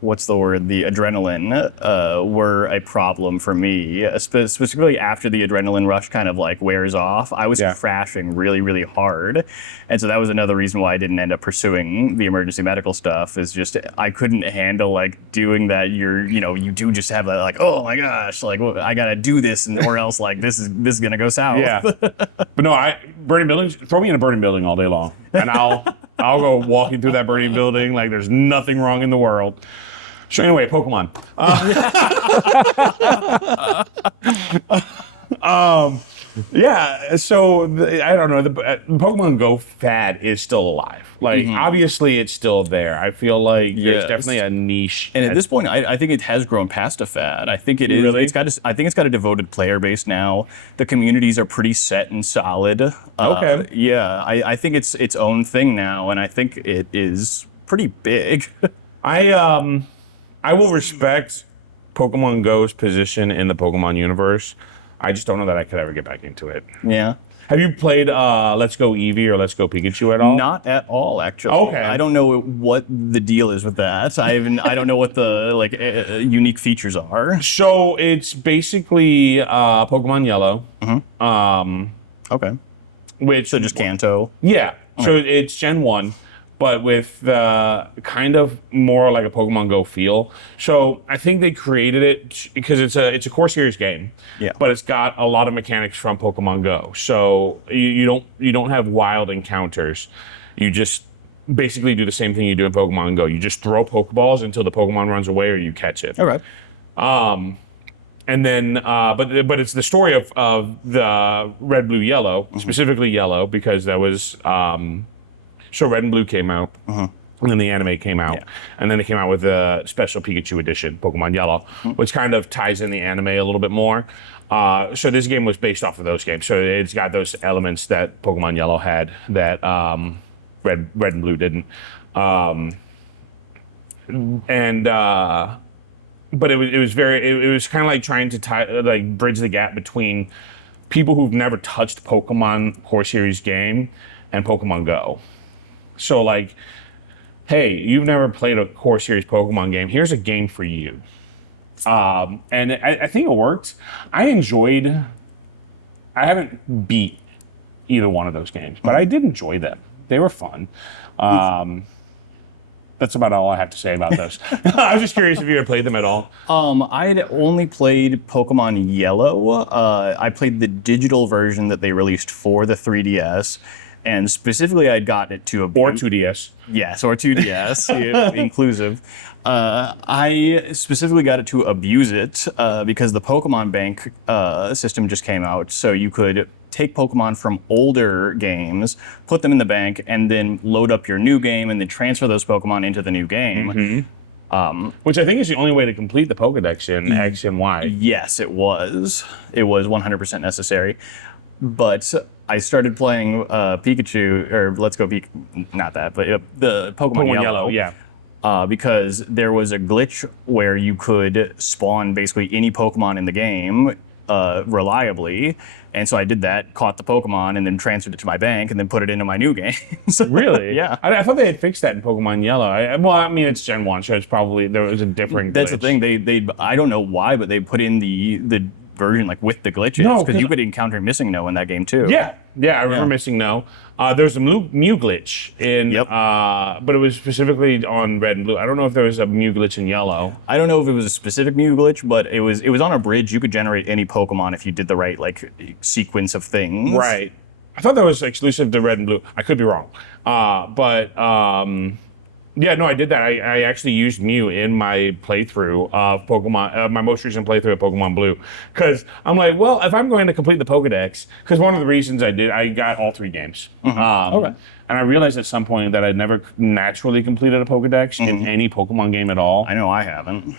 the adrenaline were a problem for me, specifically after the adrenaline rush kind of wears off. I was crashing really, really hard. And so that was another reason why I didn't end up pursuing the emergency medical stuff, is just I couldn't handle doing that. You do just have that oh my gosh, I gotta do this, or else this is gonna go south. Yeah. But no, burning buildings, throw me in a burning building all day long. And I'll go walking through that burning building like there's nothing wrong in the world. So anyway, Pokemon. Yeah, so I don't know. The Pokemon Go fad is still alive. Obviously, it's still there. I feel like there's definitely a niche. And at this point, I think it has grown past a fad. I think it is. Really? I think it's got a devoted player base now. The communities are pretty set and solid. Okay. Yeah, I think it's its own thing now, and I think it is pretty big. I will respect Pokemon Go's position in the Pokemon universe. I just don't know that I could ever get back into it. Yeah. Have you played Let's Go Eevee or Let's Go Pikachu at all? Not at all, actually. Okay. I don't know what the deal is with that. I don't know what the unique features are. So it's basically Pokemon Yellow. Okay. which So just Kanto. yeah. So it's Gen 1, but with kind of more like a Pokemon Go feel. So I think they created it because it's a core series game. Yeah. But it's got a lot of mechanics from Pokemon Go. So you don't have wild encounters. You just basically do the same thing you do in Pokemon Go. You just throw Pokeballs until the Pokemon runs away or you catch it. Okay. And then, but it's the story of the Red, Blue, Yellow, specifically Yellow, because that was so Red and Blue came out, and then the anime came out, and then it came out with the special Pikachu edition, Pokemon Yellow, which kind of ties in the anime a little bit more. So this game was based off of those games, so it's got those elements that Pokemon Yellow had that Red and Blue didn't, but it was kind of like trying to bridge the gap between people who've never touched Pokemon core series game and Pokemon Go. So like, hey, you've never played a core series Pokemon game. Here's a game for you. And I think it worked. I haven't beat either one of those games, but I did enjoy them. They were fun. That's about all I have to say about those. I was just curious if you had played them at all. I had only played Pokemon Yellow. I played the digital version that they released for the 3DS, and specifically I'd gotten it to a... Or 2DS. Yes, or 2DS, inclusive. I specifically got it to abuse it because the Pokemon Bank system just came out, so you could take Pokemon from older games, put them in the bank, and then load up your new game, and then transfer those Pokemon into the new game. Which I think is the only way to complete the Pokedex in X and Y. Yes, it was. It was 100% necessary. But I started playing Pikachu, or Let's Go Pikachu, not that, but the Pokemon Yellow. Yeah. Because there was a glitch where you could spawn basically any Pokemon in the game reliably. And so I did that, caught the Pokemon, and then transferred it to my bank, and then put it into my new game. So, Really? Yeah. I thought they had fixed that in Pokemon Yellow. I mean, it's Gen 1, so it's probably, there was a different That's glitch. the thing. They I don't know why, but they put in the version like with the glitches, No, because you could encounter Missing No in that game too. Yeah, I remember Missing No. There's a Mew glitch in, Yep. but it was specifically on Red and Blue. I don't know if there was a Mew glitch in Yellow. I don't know if it was a specific Mew glitch, but it was on a bridge. You could generate any Pokemon if you did the right like sequence of things. Right. I thought that was exclusive to Red and Blue. I could be wrong. Yeah, no, I did that. I actually used Mew in my playthrough of Pokemon, my most recent playthrough of Pokemon Blue. Because I'm like, well, if I'm going to complete the Pokedex, because one of the reasons I got all 3 games. Okay. And I realized at some point that I'd never naturally completed a Pokedex in any Pokemon game at all. I know I haven't.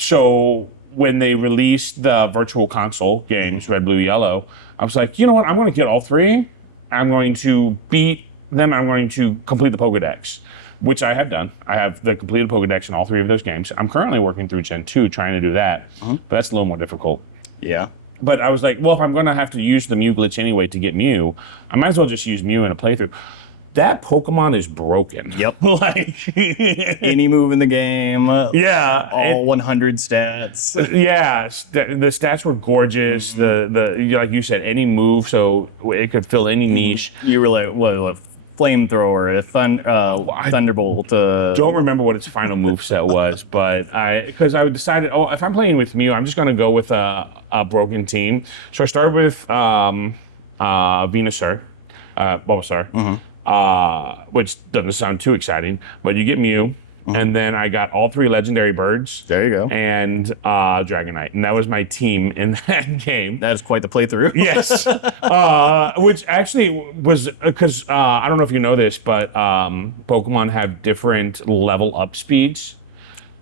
So when they released the Virtual Console games, Red, Blue, Yellow, I was like, you know what? I'm going to get all 3. I'm going to beat them. I'm going to complete the Pokedex, which I have done. I have the completed Pokedex in all 3 of those games. I'm currently working through Gen 2 trying to do that, but that's a little more difficult. Yeah. But I was like, well, if I'm going to have to use the Mew glitch anyway to get Mew, I might as well just use Mew in a playthrough. That Pokemon is broken. Yep. Like, Any move in the game. yeah. All 100 stats. Yeah, the stats were gorgeous. The like you said, any move, so it could fill any niche. You were like, what flamethrower, thunderbolt. Don't remember what its final moveset was, but because I decided, if I'm playing with Mew, I'm just going to go with a broken team. So I started with Venusaur, Bulbasaur, which doesn't sound too exciting, but you get Mew. And then I got all 3 legendary birds. There you go. And Dragonite. And that was my team in that game. That is quite the playthrough. Yes. Which actually was because I don't know if you know this, but Pokemon have different level up speeds.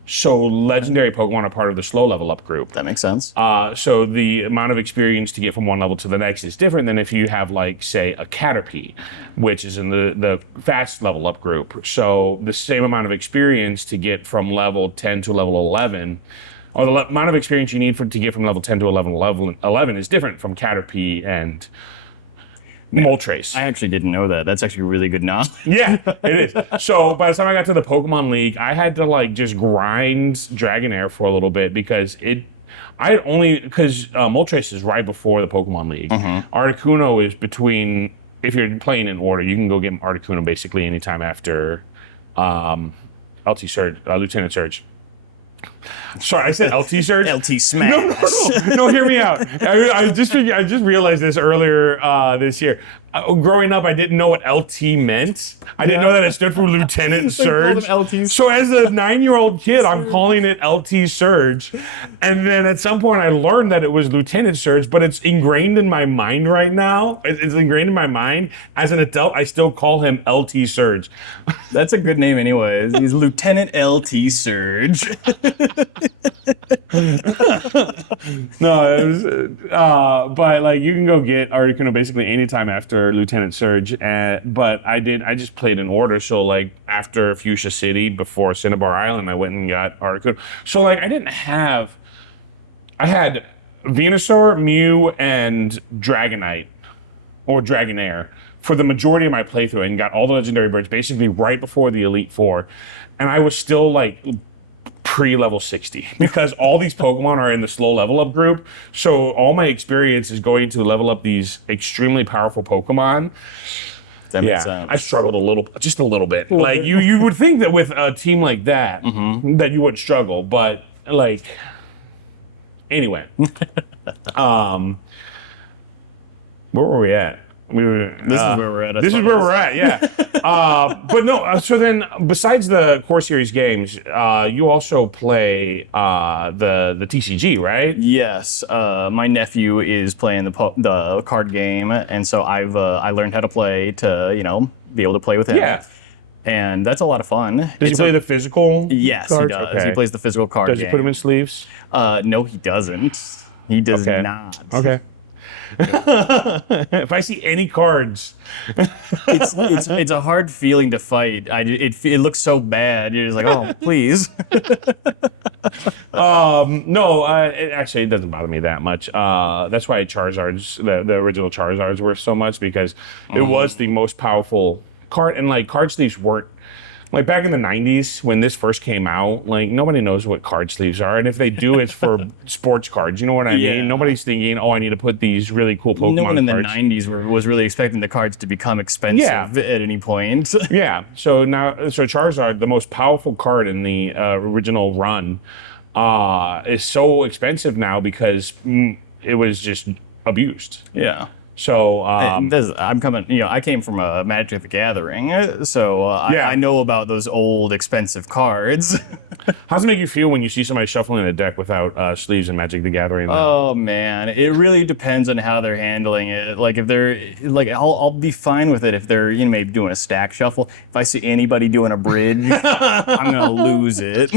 So legendary Pokemon are part of the slow level up group. That makes sense. So the amount of experience to get from one level to the next is different than if you have, like, say, a Caterpie, which is in the fast level up group. So the same amount of experience to get from level 10 to level 11, or the amount of experience you need to get from level 10 to level 11 is different from Caterpie and Moltres. I actually didn't know that. That's actually really good knowledge. Yeah, it is. So by the time I got to the Pokemon League, I had to like just grind Dragonair for a little bit because I only because Moltres is right before the Pokemon League. Articuno is between. If you're playing in order, you can go get Articuno basically anytime after LT Surge, Lieutenant Surge. Sorry, I said LT Surge. LT Smash. No, hear me out. I just realized this earlier this year. Growing up, I didn't know what LT meant. I didn't know that it stood for Lieutenant Surge. LT. So as a 9-year-old kid, I'm calling it LT Surge. And then at some point, I learned that it was Lieutenant Surge, but it's ingrained in my mind right now. It's ingrained in my mind. As an adult, I still call him LT Surge. That's a good name anyways. He's Lieutenant LT Surge. No, it was, but like you can go get Articuno basically anytime after Lieutenant Surge. But I just played in order. So like after Fuchsia City, before Cinnabar Island, I went and got Articuno. So like I had Venusaur, Mew, and Dragonite or Dragonair for the majority of my playthrough, and got all the legendary birds basically right before the Elite Four, and I was still like pre-level 60 because all these Pokemon are in the slow level up group. So all my experience is going to level up these extremely powerful Pokemon. That makes sense. I struggled just a little bit. Like you would think that with a team like that, that you wouldn't struggle, but like anyway, where were we at? This is where we're at. This is where we're at, yeah. But no, so then besides the core series games, you also play the TCG, right? Yes, my nephew is playing the card game, and so I learned how to play to be able to play with him. Yeah. And that's a lot of fun. Does he play the physical? Yes, cards? he does. Okay. He plays the physical card Does game. he put them in sleeves? No, he doesn't. He does Okay. not. Okay. If I see any cards, It's a hard feeling to fight. It looks so bad. You're just like, oh, please. no, it doesn't bother me that much. That's why Charizard's, the original Charizard's worth so much, because it was the most powerful card, and like card sleeves weren't, like back in the 90s when this first came out, like nobody knows what card sleeves are, and if they do, it's for sports cards. You know what I Yeah. mean? Nobody's thinking, oh, I need to put these really cool Pokemon No one in the cards. 90s was really expecting the cards to become expensive at any point. Yeah. So Charizard, the most powerful card in the original run, is so expensive now because it was just abused. Yeah. So I came from a Magic the Gathering, so Yeah. I know about those old expensive cards. how does it make you feel when you see somebody shuffling a deck without sleeves in Magic the Gathering? Oh man, it really depends on how they're handling it. Like if they're like, I'll be fine with it if they're maybe doing a stack shuffle. If I see anybody doing a bridge, I'm gonna lose it.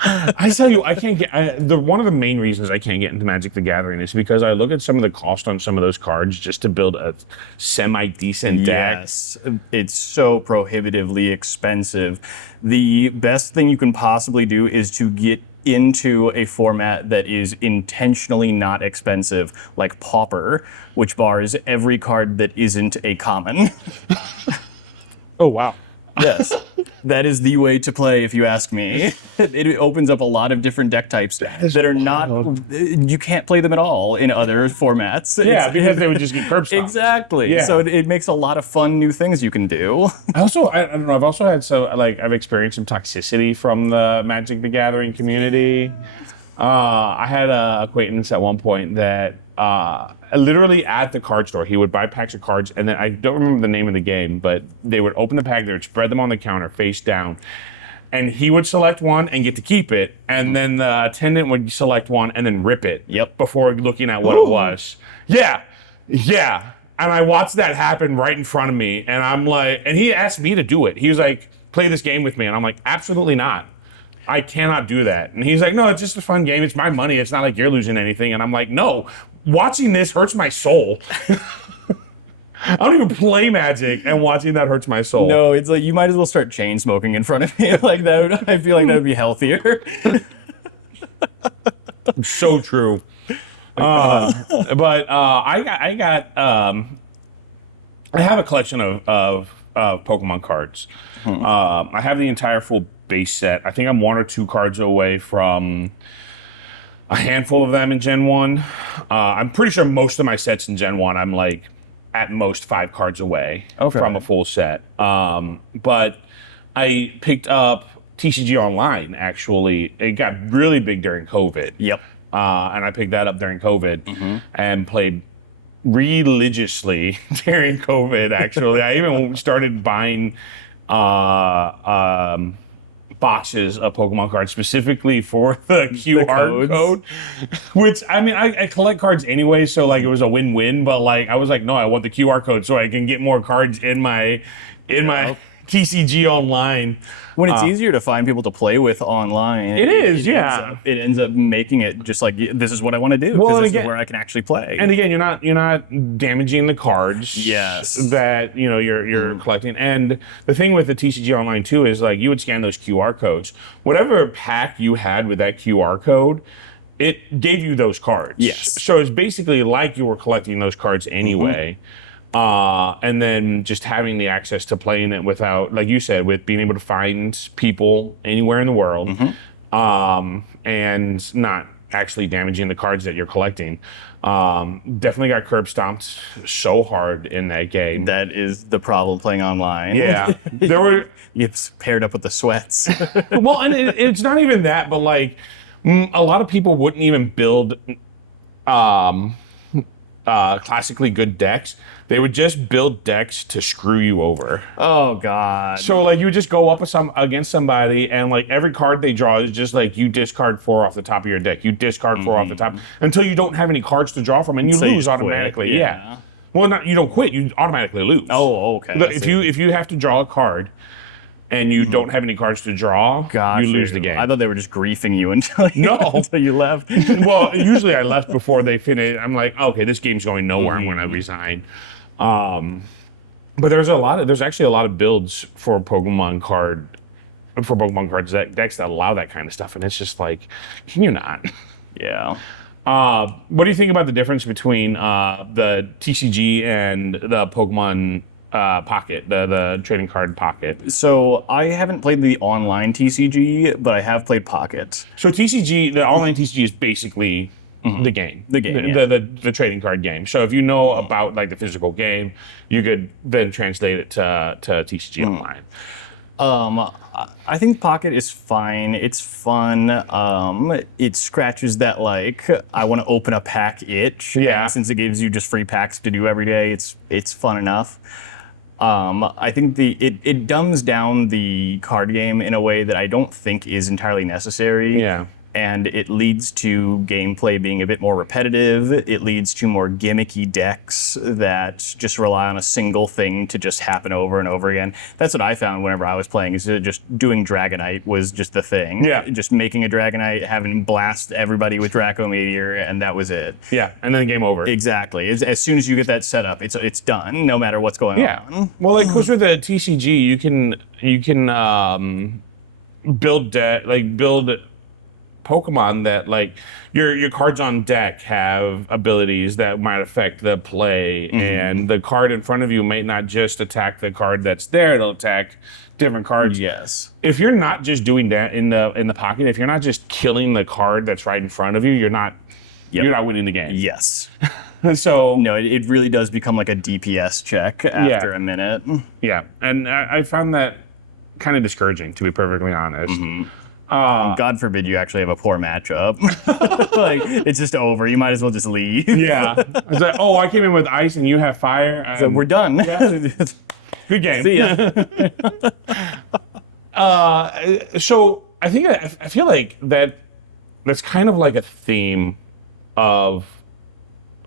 I tell you, I can't get one of the main reasons I can't get into Magic the Gathering is because I look at some of the cost on some of those cards just to build a semi-decent deck. Yes, it's so prohibitively expensive. The best thing you can possibly do is to get into a format that is intentionally not expensive, like Pauper, which bars every card that isn't a common. Oh, wow. Yes, that is the way to play, if you ask me. It opens up a lot of different deck types that are not. You can't play them at all in other formats. Yeah, because they would just get curb stomped. Exactly. Yeah. So it makes a lot of fun new things you can do. I don't know. I've also had I've experienced some toxicity from the Magic the Gathering community. I had an acquaintance at one point that literally at the card store, he would buy packs of cards, and then I don't remember the name of the game, but they would open the pack, they would spread them on the counter face down, and he would select one and get to keep it, and then the attendant would select one and then rip it. Yep. Before looking at what it was. Yeah. And I watched that happen right in front of me, and I'm like, and he asked me to do it. He was like, play this game with me, and I'm like, absolutely not. I cannot do that. And he's like, no, it's just a fun game. It's my money. It's not like you're losing anything. And I'm like, no, watching this hurts my soul. I don't even play Magic, and watching that hurts my soul. No, it's like you might as well start chain smoking in front of me. Like that. I feel like that would be healthier. So true. But I have a collection of Pokemon cards. I have the entire full base set. I think I'm one or two cards away from a handful of them in Gen 1. I'm pretty sure most of my sets in Gen 1, I'm like at most 5 cards away from a full set. But I picked up TCG Online, actually. It got really big during COVID. Yep. And I picked that up during COVID and played religiously during COVID, actually. I even started buying boxes of Pokemon cards specifically for the QR code, which I mean, I collect cards anyway, so like it was a win-win. But like I was like, no, I want the QR code so I can get more cards in my TCG Online. When it's easier to find people to play with online, It is, yeah. It ends up making it just like, this is what I want to do. Well, Well, and this again- is where I can actually play. And again, you're not damaging the cards. Yes. That you're collecting. And the thing with the TCG Online too is like you would scan those QR codes. Whatever pack you had with that QR code, it gave you those cards. Yes. So it's basically like you were collecting those cards anyway. And then just having the access to playing it without, like you said, with being able to find people anywhere in the world, and not actually damaging the cards that you're collecting. Definitely got curb stomped so hard in that game. That is the problem playing online. Yeah, there were. It's paired up with the sweats. Well, and it's not even that, but like a lot of people wouldn't even build classically good decks. They would just build decks to screw you over. Oh God. So like you would just go up against somebody, and like every card they draw is just like you discard 4 off the top of your deck. You discard 4 off the top until you don't have any cards to draw from, and you So you lose quit, automatically. yeah. Yeah. Well, you don't quit. You automatically lose. Oh, okay. I If see. you have to draw a card, and you don't have any cards to draw, Got you lose the game. I thought they were just griefing you until you left. Well, usually I left before they finish. I'm like, okay, this game's going nowhere. I'm going to resign. But there's actually a lot of builds for Pokemon cards decks that allow that kind of stuff, and it's just like, can you not? Yeah. What do you think about the difference between the TCG and the Pokemon Pocket, the trading card Pocket? So I haven't played the online TCG, but I have played Pocket. So TCG, the online TCG is basically the game. The game, yeah. The trading card game. So if you know about like the physical game, you could then translate it to TCG online. I think Pocket is fine. It's fun. It scratches that like I want to open a pack itch. Yeah. And since it gives you just free packs to do every day, it's fun enough. I think it dumbs down the card game in a way that I don't think is entirely necessary. Yeah. And it leads to gameplay being a bit more repetitive. It leads to more gimmicky decks that just rely on a single thing to just happen over and over again. That's what I found whenever I was playing, is that just doing Dragonite was just the thing. Yeah. Just making a Dragonite, having blast everybody with Draco Meteor, and that was it. Yeah, and then game over. Exactly. As soon as you get that set up, it's done, no matter what's going on. Well, like, because with the TCG, you can build Pokemon that like your cards on deck have abilities that might affect the play, and the card in front of you may not just attack the card that's there; it'll attack different cards. Yes. If you're not just doing that in the pocket, if you're not just killing the card that's right in front of you, you're not winning the game. Yes. So No, it really does become like a DPS check after a minute. yeah, and I found that kind of discouraging, to be perfectly honest. God forbid you actually have a poor matchup. Like, it's just over. You might as well just leave. Yeah. It's like, oh, I came in with ice and you have fire. So we're done. Good game. See ya. So I think I feel like that's kind of like a theme of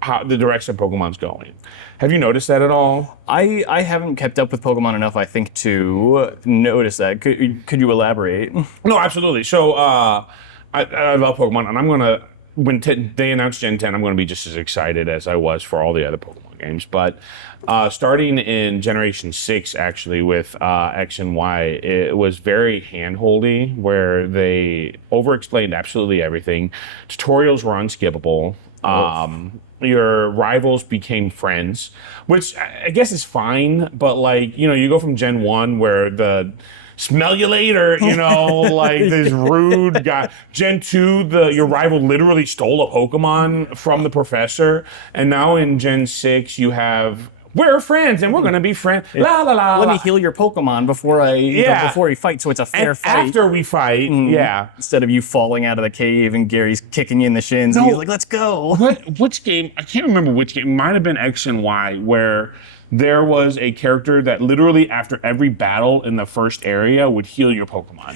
how the direction Pokemon's going. Have you noticed that at all? I haven't kept up with Pokemon enough, I think, to notice that. Could you elaborate? No, absolutely. So I love Pokemon, and I'm gonna when they announced Gen 10, I'm gonna be just as excited as I was for all the other Pokemon games. But starting in Generation 6, actually with X and Y, it was very handholdy, where they over-explained absolutely everything. Tutorials were unskippable. Your rivals became friends, which I guess is fine, but like, you go from Gen 1 where the smell you later, like this rude guy. Gen 2, your rival literally stole a Pokemon from the professor. And now in Gen 6, you have, we're friends and we're going to be friends. La la la. Let la. me heal your Pokemon before before we fight, so it's a fair And fight. after we fight, yeah. Instead of you falling out of the cave and Gary's kicking you in the shins, and he's like, "Let's go." Which game? I can't remember which game. It might have been X and Y, where there was a character that literally after every battle in the first area would heal your Pokemon.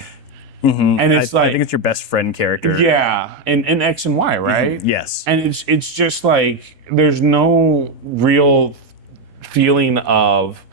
And it's I think it's your best friend character. yeah, in X and Y, right? Yes. And it's just like there's no real feeling of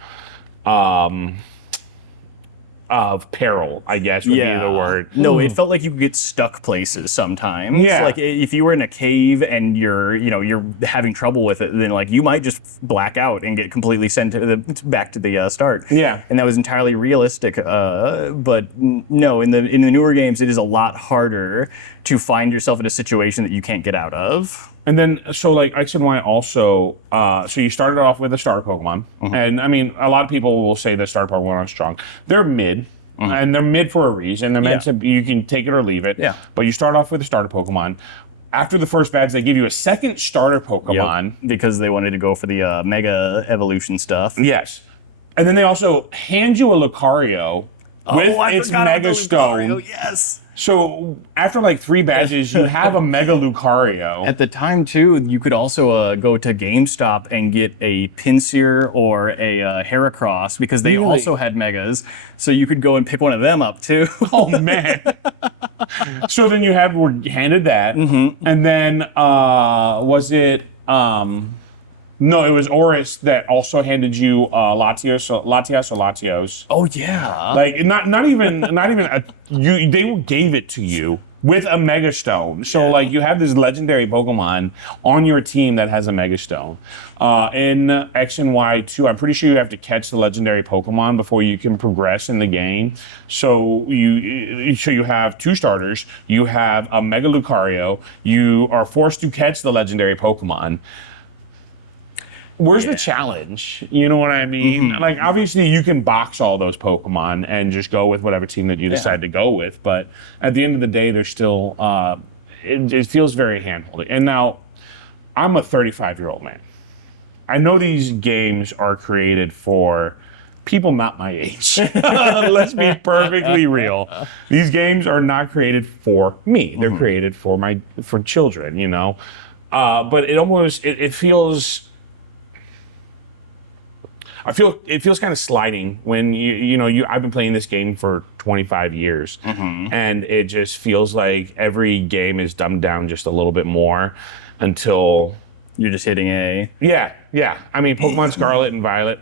peril, I guess would be the word. No, it felt like you could get stuck places sometimes. Yeah. Like if you were in a cave and you're having trouble with it, then like you might just black out and get completely sent back to the start. Yeah. And that was entirely realistic. But no, in the newer games, it is a lot harder to find yourself in a situation that you can't get out of. And then, so like X and Y also, so you started off with a starter Pokemon. And I mean, a lot of people will say the starter Pokemon are strong. They're mid, and they're mid for a reason. They're meant to, you can take it or leave it. Yeah. But you start off with a starter Pokemon. After the first badge, they give you a second starter Pokemon. Because they wanted to go for the Mega Evolution stuff. Yes. And then they also hand you a Lucario with its Mega Stone. Yes. So after like 3 badges, you have a Mega Lucario. At the time, too, you could also go to GameStop and get a Pinsir or a Heracross because they also had Megas. So you could go and pick one of them up, too. Oh, man. So then were handed that. And then was it... no, it was Oris that also handed you Latias or Latios. Oh, yeah. Like not even they gave it to you with a Mega Stone. So like you have this legendary Pokemon on your team that has a Mega Stone. In X and Y 2, I'm pretty sure you have to catch the legendary Pokemon before you can progress in the game. So you have 2 starters. You have a Mega Lucario. You are forced to catch the legendary Pokemon. Where's the challenge? You know what I mean? Like, obviously, you can box all those Pokemon and just go with whatever team that you decide to go with. But at the end of the day, there's still, it feels very hand-holding. And now, I'm a 35-year-old man. I know these games are created for people not my age. Let's be perfectly real. These games are not created for me. They're created for children, But it feels... it feels kind of sliding when I've been playing this game for 25 years and it just feels like every game is dumbed down just a little bit more until you're just hitting a... Yeah. I mean, Pokemon Scarlet and Violet,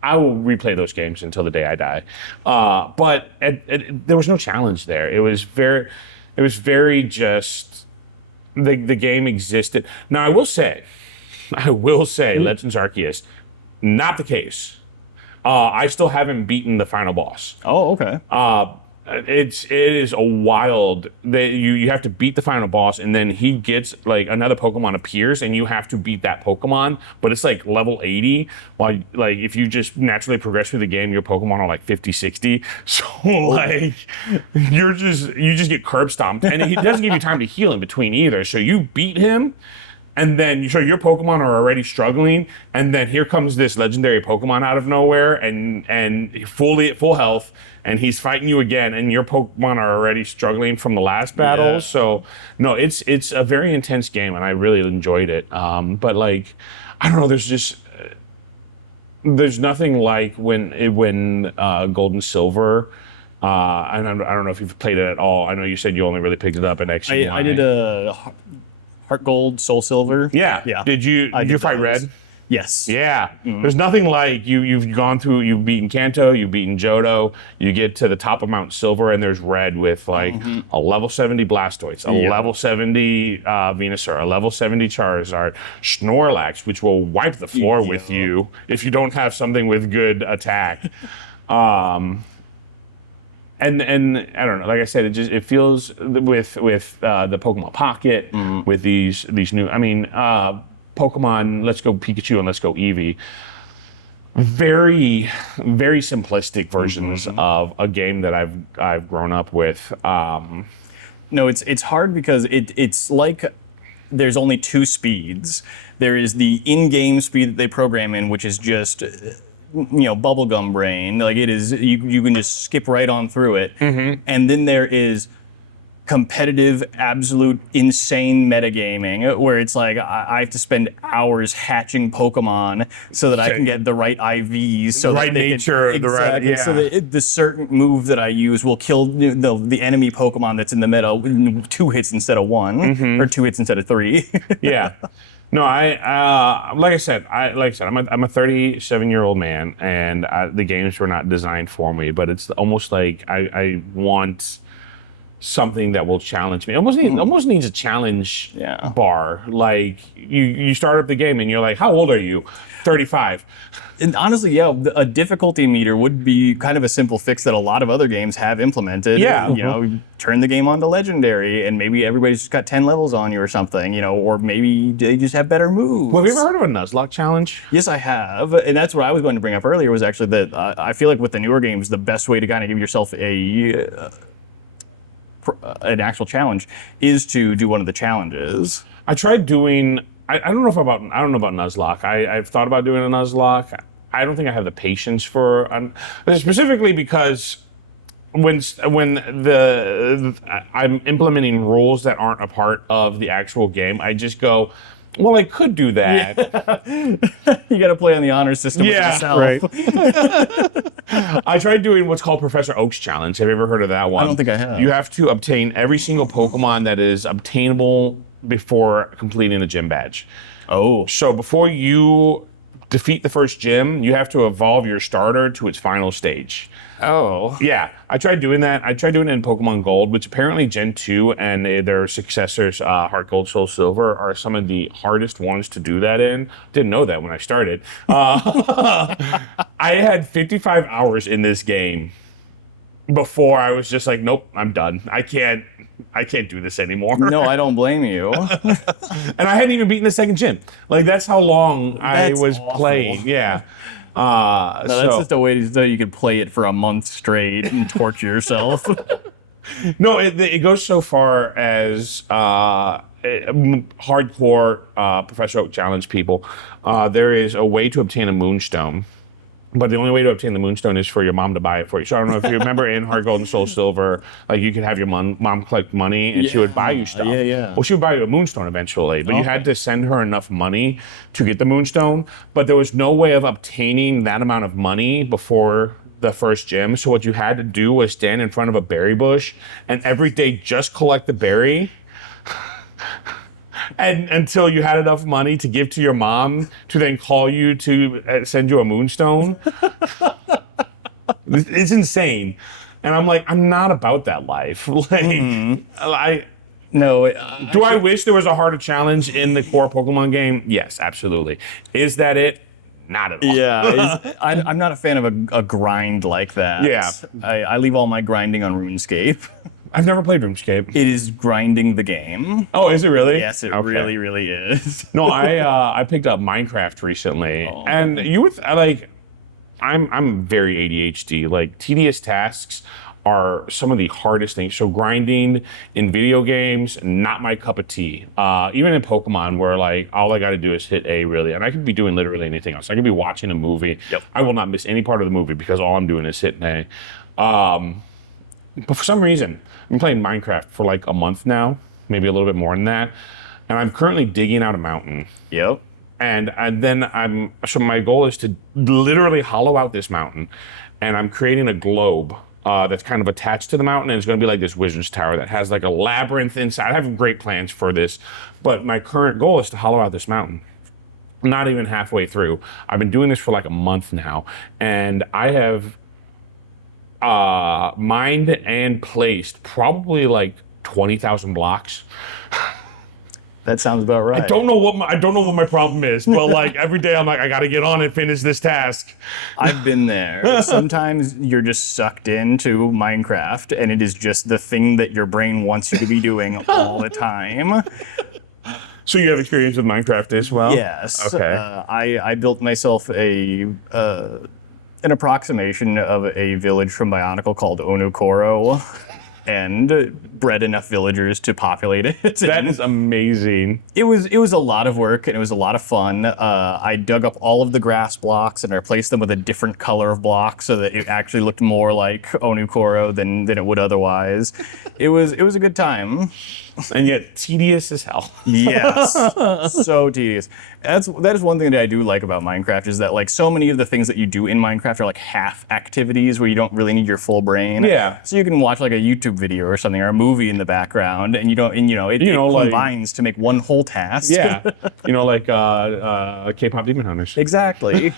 I will replay those games until the day I die. But there was no challenge there. It was very just, the game existed. Now, I will say, Legends Arceus, not the case. I still haven't beaten the final boss. Oh, okay. It is a wild that you have to beat the final boss, and then he gets like another Pokemon appears, and you have to beat that Pokemon. But it's like level 80. While like if you just naturally progress through the game, your Pokemon are like 50, 60. So like you just get curb stomped, and he doesn't give you time to heal in between either. So you beat him. And then your Pokemon are already struggling, and then here comes this legendary Pokemon out of nowhere, and fully at full health, and he's fighting you again, and your Pokemon are already struggling from the last battle. Yeah. So no, it's a very intense game, and I really enjoyed it. But like, I don't know, there's nothing like when Gold and Silver. And I don't know if you've played it at all. I know you said you only really picked it up in X and Y. I did a Heart Gold, Soul Silver. Yeah. Did you fight those. Red? Yes. Yeah. There's nothing like you've beaten Kanto, you've beaten Johto, you get to the top of Mount Silver, and there's Red with like a level 70 Blastoise, a level 70 Venusaur, a level 70 Charizard, Snorlax, which will wipe the floor with you if you don't have something with good attack. And I don't know. Like I said, it feels with the Pokemon Pocket, with these new. I mean, Pokemon. Let's go Pikachu and let's go Eevee. very, very simplistic versions of a game that I've grown up with. No, it's hard because it's like there's only two speeds. There is the in-game speed that they program in, which is just bubblegum brain. Like it is, you can just skip right on through it. And then there is competitive, absolute, insane metagaming, where it's like I have to spend hours hatching Pokemon so that I can get the right IVs, so Right that they nature, can, the right- exactly, so yeah. that the certain move that I use will kill the enemy Pokemon that's in the meta in 2 hits instead of 1, or 2 hits instead of 3. Yeah. No, like I said, I'm a 37-year-old man, and the games were not designed for me. But it's almost like I want something that will challenge me. It almost needs a challenge bar. Like you start up the game and you're like, how old are you? 35. And honestly, a difficulty meter would be kind of a simple fix that a lot of other games have implemented. Yeah. Turn the game on to legendary, and maybe everybody's just got 10 levels on you or something. Or maybe they just have better moves. Well, have you ever heard of a Nuzlocke challenge? Yes, I have, and that's what I was going to bring up earlier. Was actually that I feel like with the newer games, the best way to kind of give yourself an actual challenge is to do one of the challenges. I tried doing. I don't know about Nuzlocke. I've thought about doing a Nuzlocke. I don't think I have the patience for specifically because when I'm implementing rules that aren't a part of the actual game, I just go, well, I could do that. You got to play on the honor system with yourself. Right. I tried doing what's called Professor Oak's challenge. Have you ever heard of that one? I don't think I have. You have to obtain every single Pokemon that is obtainable before completing a gym badge. Oh. So before you defeat the first gym, you have to evolve your starter to its final stage. Oh. Yeah, I tried doing that. I tried doing it in Pokemon Gold, which apparently Gen 2 and their successors, Heart Gold, Soul Silver, are some of the hardest ones to do that in. Didn't know that when I started. I had 55 hours in this game before I was just like, nope, I'm done. I can't do this anymore. No, I don't blame you. And I hadn't even beaten the second gym. Like, that's how long I was awful. playing. Yeah. No, that's just a way so you could play it for a month straight and torture yourself. No, it goes so far as hardcore Professor Oak Challenge people. There is a way to obtain a Moonstone. But the only way to obtain the Moonstone is for your mom to buy it for you. So I don't know if you remember in Heart Gold and Soul Silver, like you could have your mom collect money and she would buy you stuff. Yeah. Well, she would buy you a Moonstone eventually, but you had to send her enough money to get the Moonstone. But there was no way of obtaining that amount of money before the first gym. So what you had to do was stand in front of a berry bush and every day just collect the berry. And until you had enough money to give to your mom to then call you to send you a Moonstone. It's insane. And I'm like, I'm not about that life. Like, No. do I wish there was a harder challenge in the core Pokemon game? Yes, absolutely. Is that it? Not at all. Yeah, I'm not a fan of a grind like that. Yeah. I leave all my grinding on RuneScape. I've never played RuneScape. It is grinding the game. Oh, is it really? Yes, it Okay. really, really is. No, I picked up Minecraft recently, and you would like, I'm very ADHD. Like tedious tasks are some of the hardest things. So grinding in video games, not my cup of tea. Even in Pokemon, where like all I got to do is hit A, really, and I could be doing literally anything else. I could be watching a movie. Yep. I will not miss any part of the movie because all I'm doing is hitting A. But for some reason, I've been playing Minecraft for like a month now, maybe a little bit more than that, and I'm currently digging out a mountain. Yep. And then so my goal is to literally hollow out this mountain, and I'm creating a globe that's kind of attached to the mountain, and it's going to be like this wizard's tower that has like a labyrinth inside. I have great plans for this, but my current goal is to hollow out this mountain. Not even halfway through. I've been doing this for like a month now, and I have mined and placed probably like 20,000 blocks. That sounds about right. I don't know what my problem is, but like every day I'm like, I gotta get on and finish this task. I've been there. Sometimes you're just sucked into Minecraft, and it is just the thing that your brain wants you to be doing all the time. So you have experience with Minecraft as well? Yes. Okay. I built myself an approximation of a village from Bionicle called Onukoro, and bred enough villagers to populate it. That is amazing. It was a lot of work and it was a lot of fun. I dug up all of the grass blocks and replaced them with a different color of block so that it actually looked more like Onukoro than it would otherwise. It was a good time. And yet tedious as hell. Yes, so tedious. That is one thing that I do like about Minecraft is that like so many of the things that you do in Minecraft are like half activities where you don't really need your full brain. Yeah. So you can watch like a YouTube video or something or a movie in the background, and it like- combines to make one whole task. Yeah. Like K-pop Demon Hunters. Exactly.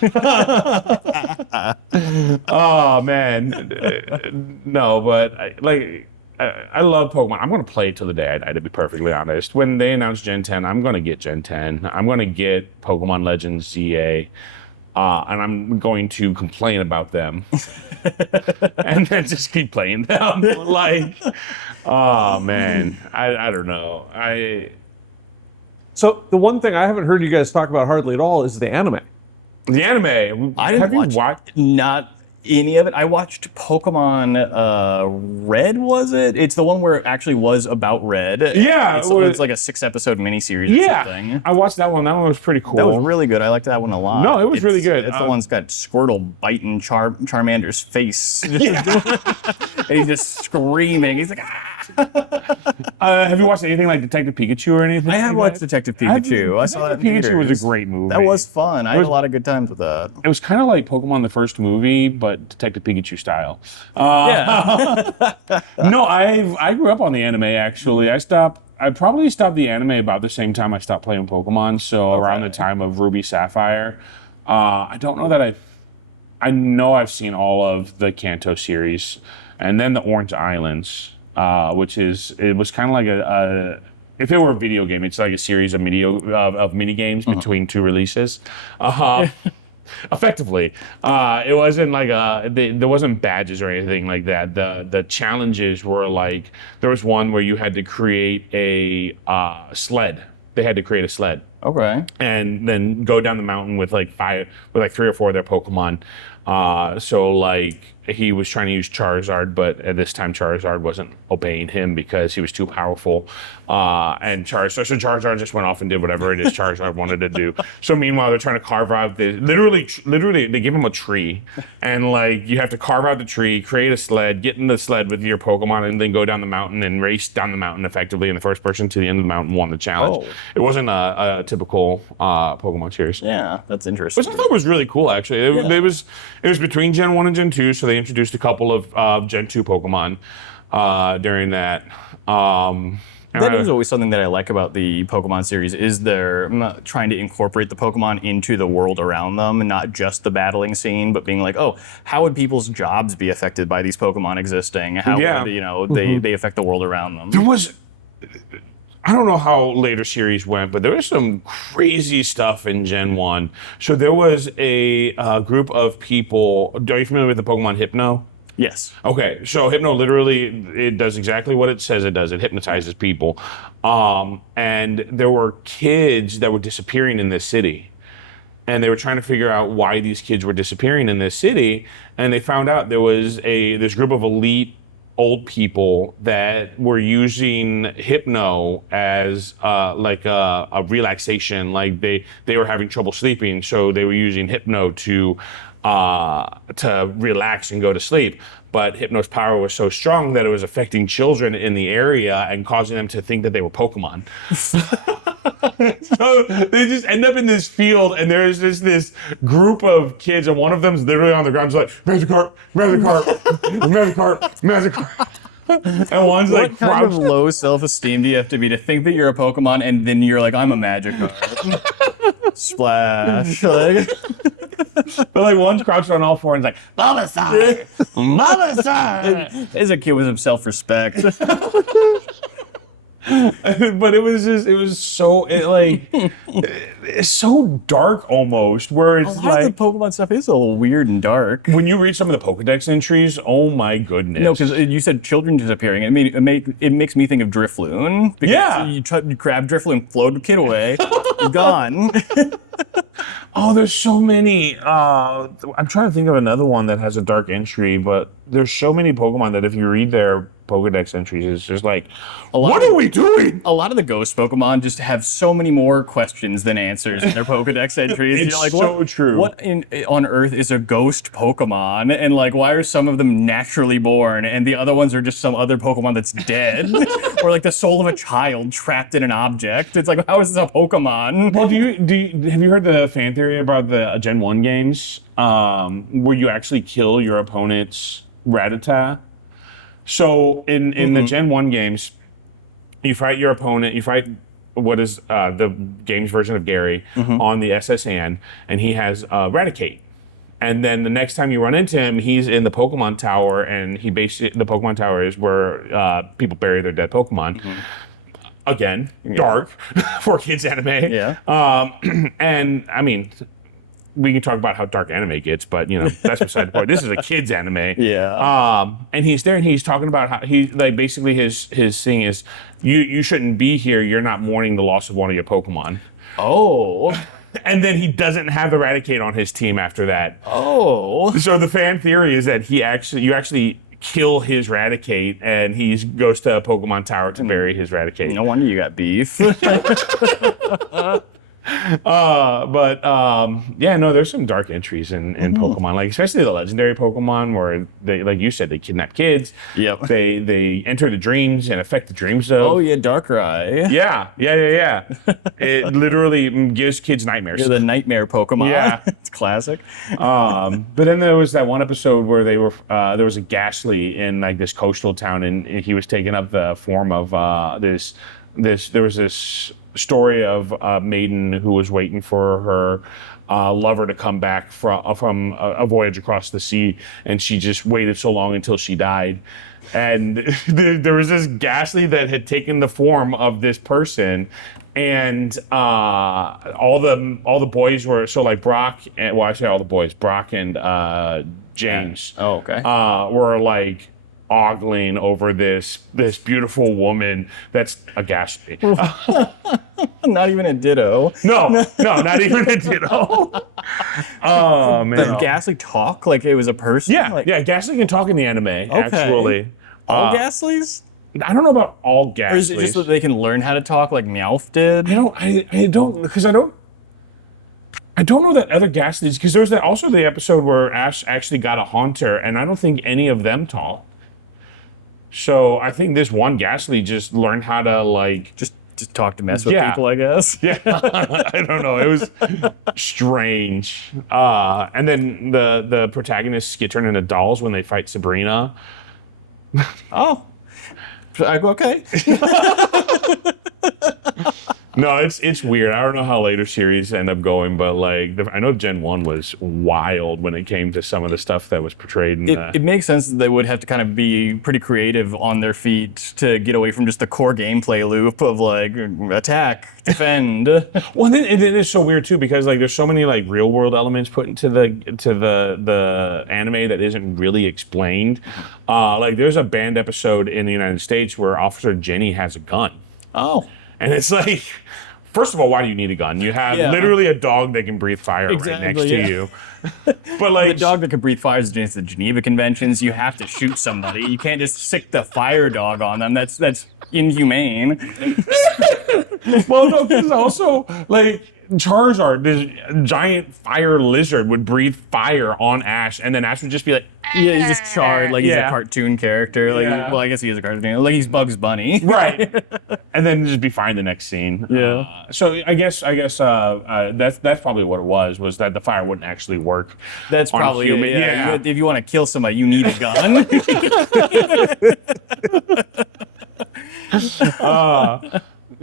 Oh, man. No, but I love Pokemon. I'm going to play it till the day I die, to be perfectly honest. When they announce Gen 10, I'm going to get Gen 10. I'm going to get Pokemon Legends ZA. And I'm going to complain about them. And then just keep playing them. Oh, man. I don't know. So the one thing I haven't heard you guys talk about hardly at all is the anime. The anime. I didn't have watch you watched? not any of it. I watched Pokemon Red, was it? It's the one where it actually was about Red. Yeah, It's like a 6-episode miniseries or Yeah. something. I watched that one. That one was pretty cool. That was really good. I liked that one a lot. No, it was really good. It's the one that's got Squirtle biting Charmander's face. And he's just screaming. He's like, ah! Have you watched anything like Detective Pikachu or anything? I have like watched that? Detective Pikachu. I saw that in Pikachu was theaters. a great movie. That was fun. I had a lot of good times with that. It was kind of like Pokemon the first movie, but Detective Pikachu style. Yeah. No, I grew up on the anime actually. I probably stopped the anime about the same time I stopped playing Pokemon. So around the time of Ruby Sapphire. I don't know that I know I've seen all of the Kanto series, and then the Orange Islands, which it was kind of like a if it were a video game, it's like a series of mini games between two releases. Effectively, it wasn't like there wasn't badges or anything like that. The challenges were like there was one where you had to create a sled. They had to create a sled. Okay. And then go down the mountain with like 3 or 4 of their Pokemon. So like he was trying to use Charizard, but at this time Charizard wasn't obeying him because he was too powerful. And Charizard just went off and did whatever it is Charizard wanted to do. So meanwhile, they're trying to carve out literally they give him a tree, and like you have to carve out the tree, create a sled, get in the sled with your Pokemon, and then go down the mountain and race down the mountain effectively. And the first person to the end of the mountain won the challenge. Oh. It wasn't a typical Pokemon series. Yeah, that's interesting. Which I thought was really cool, actually. It was between Gen 1 and Gen 2, so they introduced a couple of Gen 2 Pokemon during that. That is always something that I like about the Pokemon series is they're trying to incorporate the Pokemon into the world around them, and not just the battling scene, but being like, oh, how would people's jobs be affected by these Pokemon existing? How would they affect the world around them? There was... I don't know how later series went, but there was some crazy stuff in Gen 1. So there was a group of people... Are you familiar with the Pokemon Hypno? Yes. Okay, so Hypno literally, it does exactly what it says it does. It hypnotizes people. And there were kids that were disappearing in this city. And they were trying to figure out why these kids were disappearing in this city. And they found out there was this group of elite old people that were using Hypno as like a relaxation. Like they were having trouble sleeping, so they were using Hypno to relax and go to sleep. But Hypno's power was so strong that it was affecting children in the area and causing them to think that they were Pokemon. So they just end up in this field, and there's just this group of kids, and one of them's literally on the ground, just like, Magikarp, Magikarp, Magikarp, Magikarp. And one's What like kind of crouched. low self-esteem do you have to be to think that you're a Pokemon and then you're like, I'm a Magikarp? Splash. Like, But like one's crouched on all four and like, Bulbasaur, Bulbasaur. as a kid with some self-respect. But it was so it's so dark almost. Where A it's lot like of the Pokemon stuff is a little weird and dark. when you read some of the Pokedex entries, oh my goodness. No, because you said children disappearing. It makes me think of Drifloon. Because Yeah. you grab Drifloon, float the kid away, you're gone. Oh, there's so many. I'm trying to think of another one that has a dark entry, but there's so many Pokemon that if you read their Pokedex entries, it's just like, what are we doing? A lot of the ghost Pokemon just have so many more questions than answers in their Pokedex entries. It's You're like, so what, true. What on earth is a ghost Pokemon? And like, why are some of them naturally born and the other ones are just some other Pokemon that's dead? Or like the soul of a child trapped in an object? It's like, how is this a Pokemon? Well, have you heard the fan theory about the Gen 1 games where you actually kill your opponent's Rattata? So in the Gen 1 games, you fight your opponent, you fight what is the game's version of Gary on the SSN, and he has Raticate. And then the next time you run into him, he's in the Pokemon Tower, and the Pokemon Tower is where people bury their dead Pokemon. Again, dark for kids anime. Yeah. And I mean, we can talk about how dark anime gets, but that's beside the point. This is a kids anime. Yeah. And he's there and he's talking about how he like basically his thing is you shouldn't be here. You're not mourning the loss of one of your Pokemon. Oh. And then he doesn't have Eradicate on his team after that. Oh. So the fan theory is that you actually kill his Raticate, and he goes to a Pokemon Tower to bury his Raticate. No wonder you got beef. Yeah, no, there's some dark entries in Pokemon, like especially the legendary Pokemon, where they, like you said, they kidnap kids. Yep. They enter the dreams and affect the dreams of. Oh yeah, Darkrai. Yeah. It literally gives kids nightmares. You're the nightmare Pokemon. Yeah. It's classic. But then there was that one episode where they were there was a Ghastly in like this coastal town, and he was taking up the form of this. There was this story of a maiden who was waiting for her lover to come back from a voyage across the sea, and she just waited so long until she died. And there was this Ghastly that had taken the form of this person, and all the boys were so like Brock and I say all the boys, Brock and James. Oh, okay. Were like ogling over this beautiful woman that's a Ghastly. Not even a Ditto. No, not even a Ditto. Oh man. Does Ghastly talk like it was a person? Yeah, Like, yeah. Ghastly can talk in the anime. Actually, all Ghastlies? I don't know about all Ghastlies. Or is it just that they can learn how to talk like Meowth did? I don't because I don't know that other Ghastlies, because there was also the episode where Ash actually got a Haunter, and I don't think any of them talk. So I think this one Ghastly just learned how to like Just talk to mess with Yeah. people, I guess. yeah, I don't know. It was strange. And then the protagonists get turned into dolls when they fight Sabrina. Oh. Okay. No, it's weird. I don't know how later series end up going, but like I know Gen 1 was wild when it came to some of the stuff that was portrayed in It makes sense that they would have to kind of be pretty creative on their feet to get away from just the core gameplay loop of like attack, defend. Well, then it is so weird too, because like there's so many like real world elements put into the anime that isn't really explained. Like there's a banned episode in the United States where Officer Jenny has a gun. Oh. And it's like, first of all, why do you need a gun? You have literally a dog that can breathe fire right next to you. But like The dog that can breathe fire is against the Geneva Conventions. You have to shoot somebody. You can't just sick the fire dog on them. That's inhumane. well, no, because also like Charizard, this giant fire lizard, would breathe fire on Ash, and then Ash would just be like, Yeah, he's just charred like he's Yeah. a cartoon character. Like, Yeah. well, I guess he is a cartoon. Like he's Bugs Bunny. right, and then just be fine the next scene. Yeah. So I guess that's probably what it was that the fire wouldn't actually work. That's on probably human. it. Yeah. Yeah. If you want to kill somebody, you need a gun.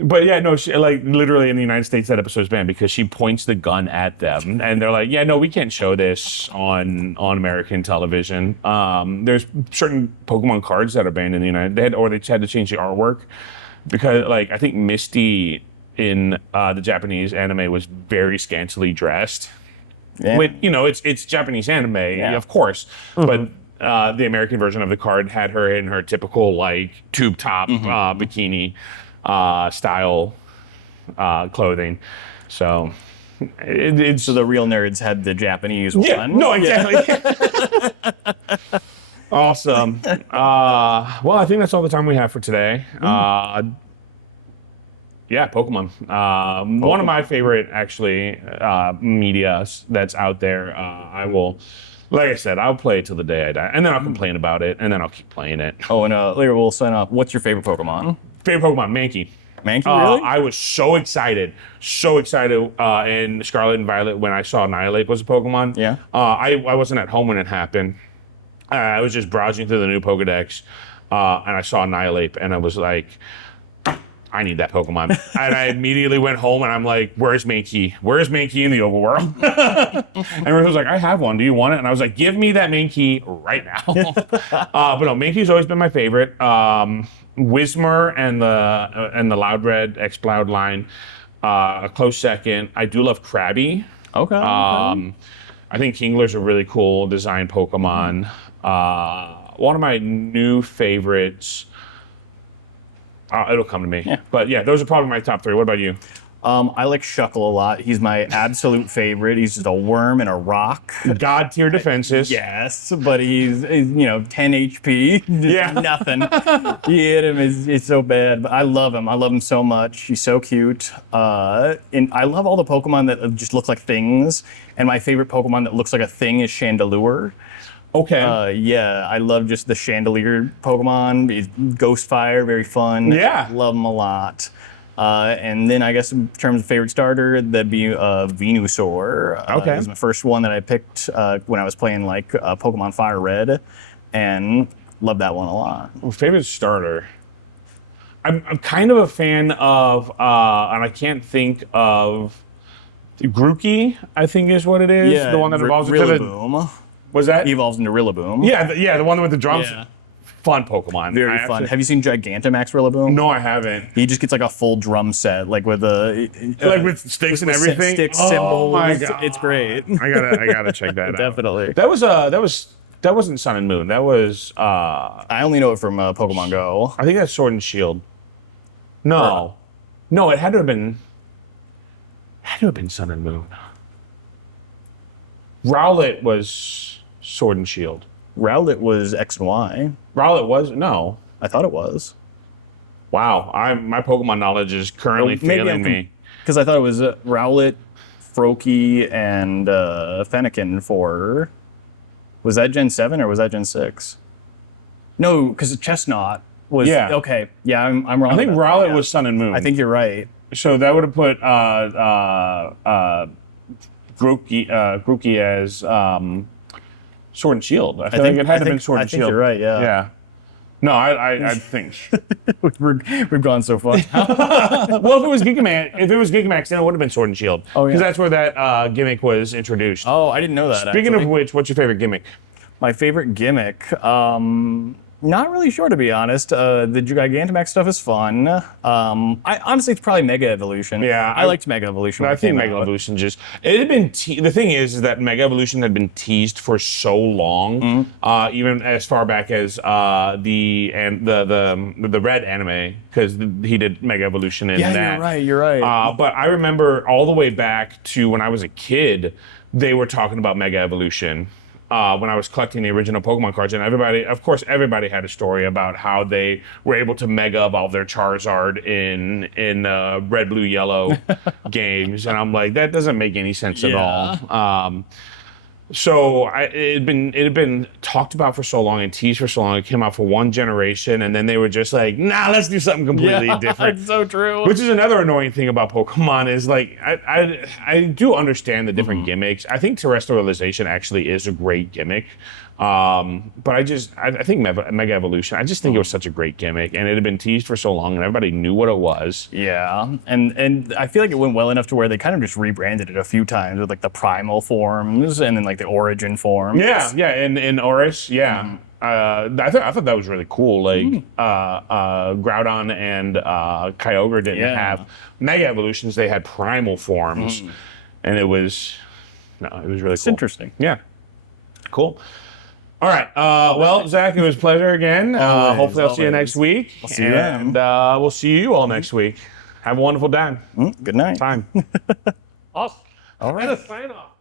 But yeah, no, she, like literally in the United States, that episode's banned because she points the gun at them, and they're like, "Yeah, no, we can't show this on American television." There's certain Pokemon cards that are banned in the United, they had to change the artwork because like I think Misty in the Japanese anime was very scantily dressed. Yeah. With, it's Japanese anime, of course, but the American version of the card had her in her typical like tube top bikini style clothing. So it's So the real nerds had the Japanese yeah, one. no, exactly. Awesome. Well, I think that's all the time we have for today. Yeah, Pokemon. One of my favorite, actually, media that's out there. Like I said, I'll play it till the day I die, and then I'll complain about it, and then I'll keep playing it. Oh, and later we'll sign off. What's your favorite Pokemon? Favorite Pokemon, Mankey. Mankey, really? I was so excited in Scarlet and Violet when I saw Annihilate was a Pokemon. Yeah. I wasn't at home when it happened. I was just browsing through the new Pokedex, and I saw Annihilate, and I was like, I need that Pokemon. And I immediately went home, and I'm like, where's Mankey? Where's Mankey in the overworld? And Ruth was like, I have one. Do you want it? And I was like, give me that Mankey right now. But no, Mankey's always been my favorite. Whismur and the Loudred X-Cloud line, a close second. I do love Krabby. Okay. I think Kingler's a really cool design Pokemon. One of my new favorites. It'll come to me. Yeah. But yeah, those are probably my top three. What about you? I like Shuckle a lot. He's my absolute favorite. He's just a worm and a rock. God tier defenses. Yes, but he's 10 HP. Yeah. Nothing. You hit him, it's so bad. But I love him. I love him so much. He's so cute. And I love all the Pokemon that just look like things. And my favorite Pokemon that looks like a thing is Chandelure. Okay. Yeah, I love just the Chandelier Pokemon. He's Ghostfire, very fun. Yeah. Love him a lot. And then I guess in terms of favorite starter, that'd be Venusaur. Okay. It was my first one that I picked when I was playing like Pokemon Fire Red, and love that one a lot. Favorite starter. I'm kind of a fan of, and I can't think of, Grookey, I think is what it is. The one that evolves into the... Rillaboom. Was that? He evolves into Rillaboom. Yeah, the one with the drums. Yeah. Fun Pokemon. Very I fun. actually- Have you seen Gigantamax Rillaboom? No, I haven't. He just gets like a full drum set, like with Like with sticks and with everything. sticks, Oh symbols. my God. It's great. I gotta check that out. Definitely. That wasn't Sun and Moon. That was I only know it from Pokemon Go. I think that's Sword and Shield. No, it had to have been Sun and Moon. Rowlet was Sword and Shield. Rowlet was X and Y. Rowlet was no. I thought it was. Wow, my Pokemon knowledge is currently failing me. Because I thought it was Rowlet, Froakie, and Fennekin for... Was that Gen 7 or was that Gen 6? No, because Chestnut was... Yeah. Okay, yeah, I'm wrong. I think about Rowlet that, yeah. was Sun and Moon. I think you're right. So that would have put Grookey as Sword and Shield. I feel like it had to have been Sword and Shield. I think you're right, yeah. Yeah. No, I think. We've gone so far. Well, if it was Gigamax, then it would have been Sword and Shield. Oh, yeah. Because that's where that gimmick was introduced. Oh, I didn't know that. Speaking actually. of which, what's your favorite gimmick? My favorite gimmick, not really sure to be honest. The Gigantamax stuff is fun. I honestly, it's probably Mega Evolution. Yeah, I liked Mega Evolution. when I it think came Mega out. Evolution it had been the thing is that Mega Evolution had been teased for so long, even as far back as the Red anime, because he did Mega Evolution in Yeah, that. you're right. But I remember all the way back to when I was a kid, they were talking about Mega Evolution. When I was collecting the original Pokemon cards, and everybody had a story about how they were able to Mega Evolve their Charizard in Red, Blue, Yellow games, and I'm like, that doesn't make any sense at all. So it had been talked about for so long and teased for so long. It came out for one generation, and then they were just like, nah, let's do something completely different. It's so true. Which is another annoying thing about Pokemon is like I do understand the different gimmicks. I think terrestrialization actually is a great gimmick. But I think Mega Evolution, I just think it was such a great gimmick, and it had been teased for so long and everybody knew what it was. Yeah, and I feel like it went well enough to where they kind of just rebranded it a few times with like the primal forms and then like the origin form. Yeah, yeah, in Oris, yeah. I thought that was really cool. Like Groudon and Kyogre didn't Yeah. have Mega Evolutions; they had primal forms, and it was really cool. It's interesting. Yeah, cool. All right. Well, Zach, it was a pleasure again. Hopefully, I'll see you always. next week. I'll see you then. And we'll see you all next week. Have a wonderful time. Good night. Time. Awesome. All right. And a sign off.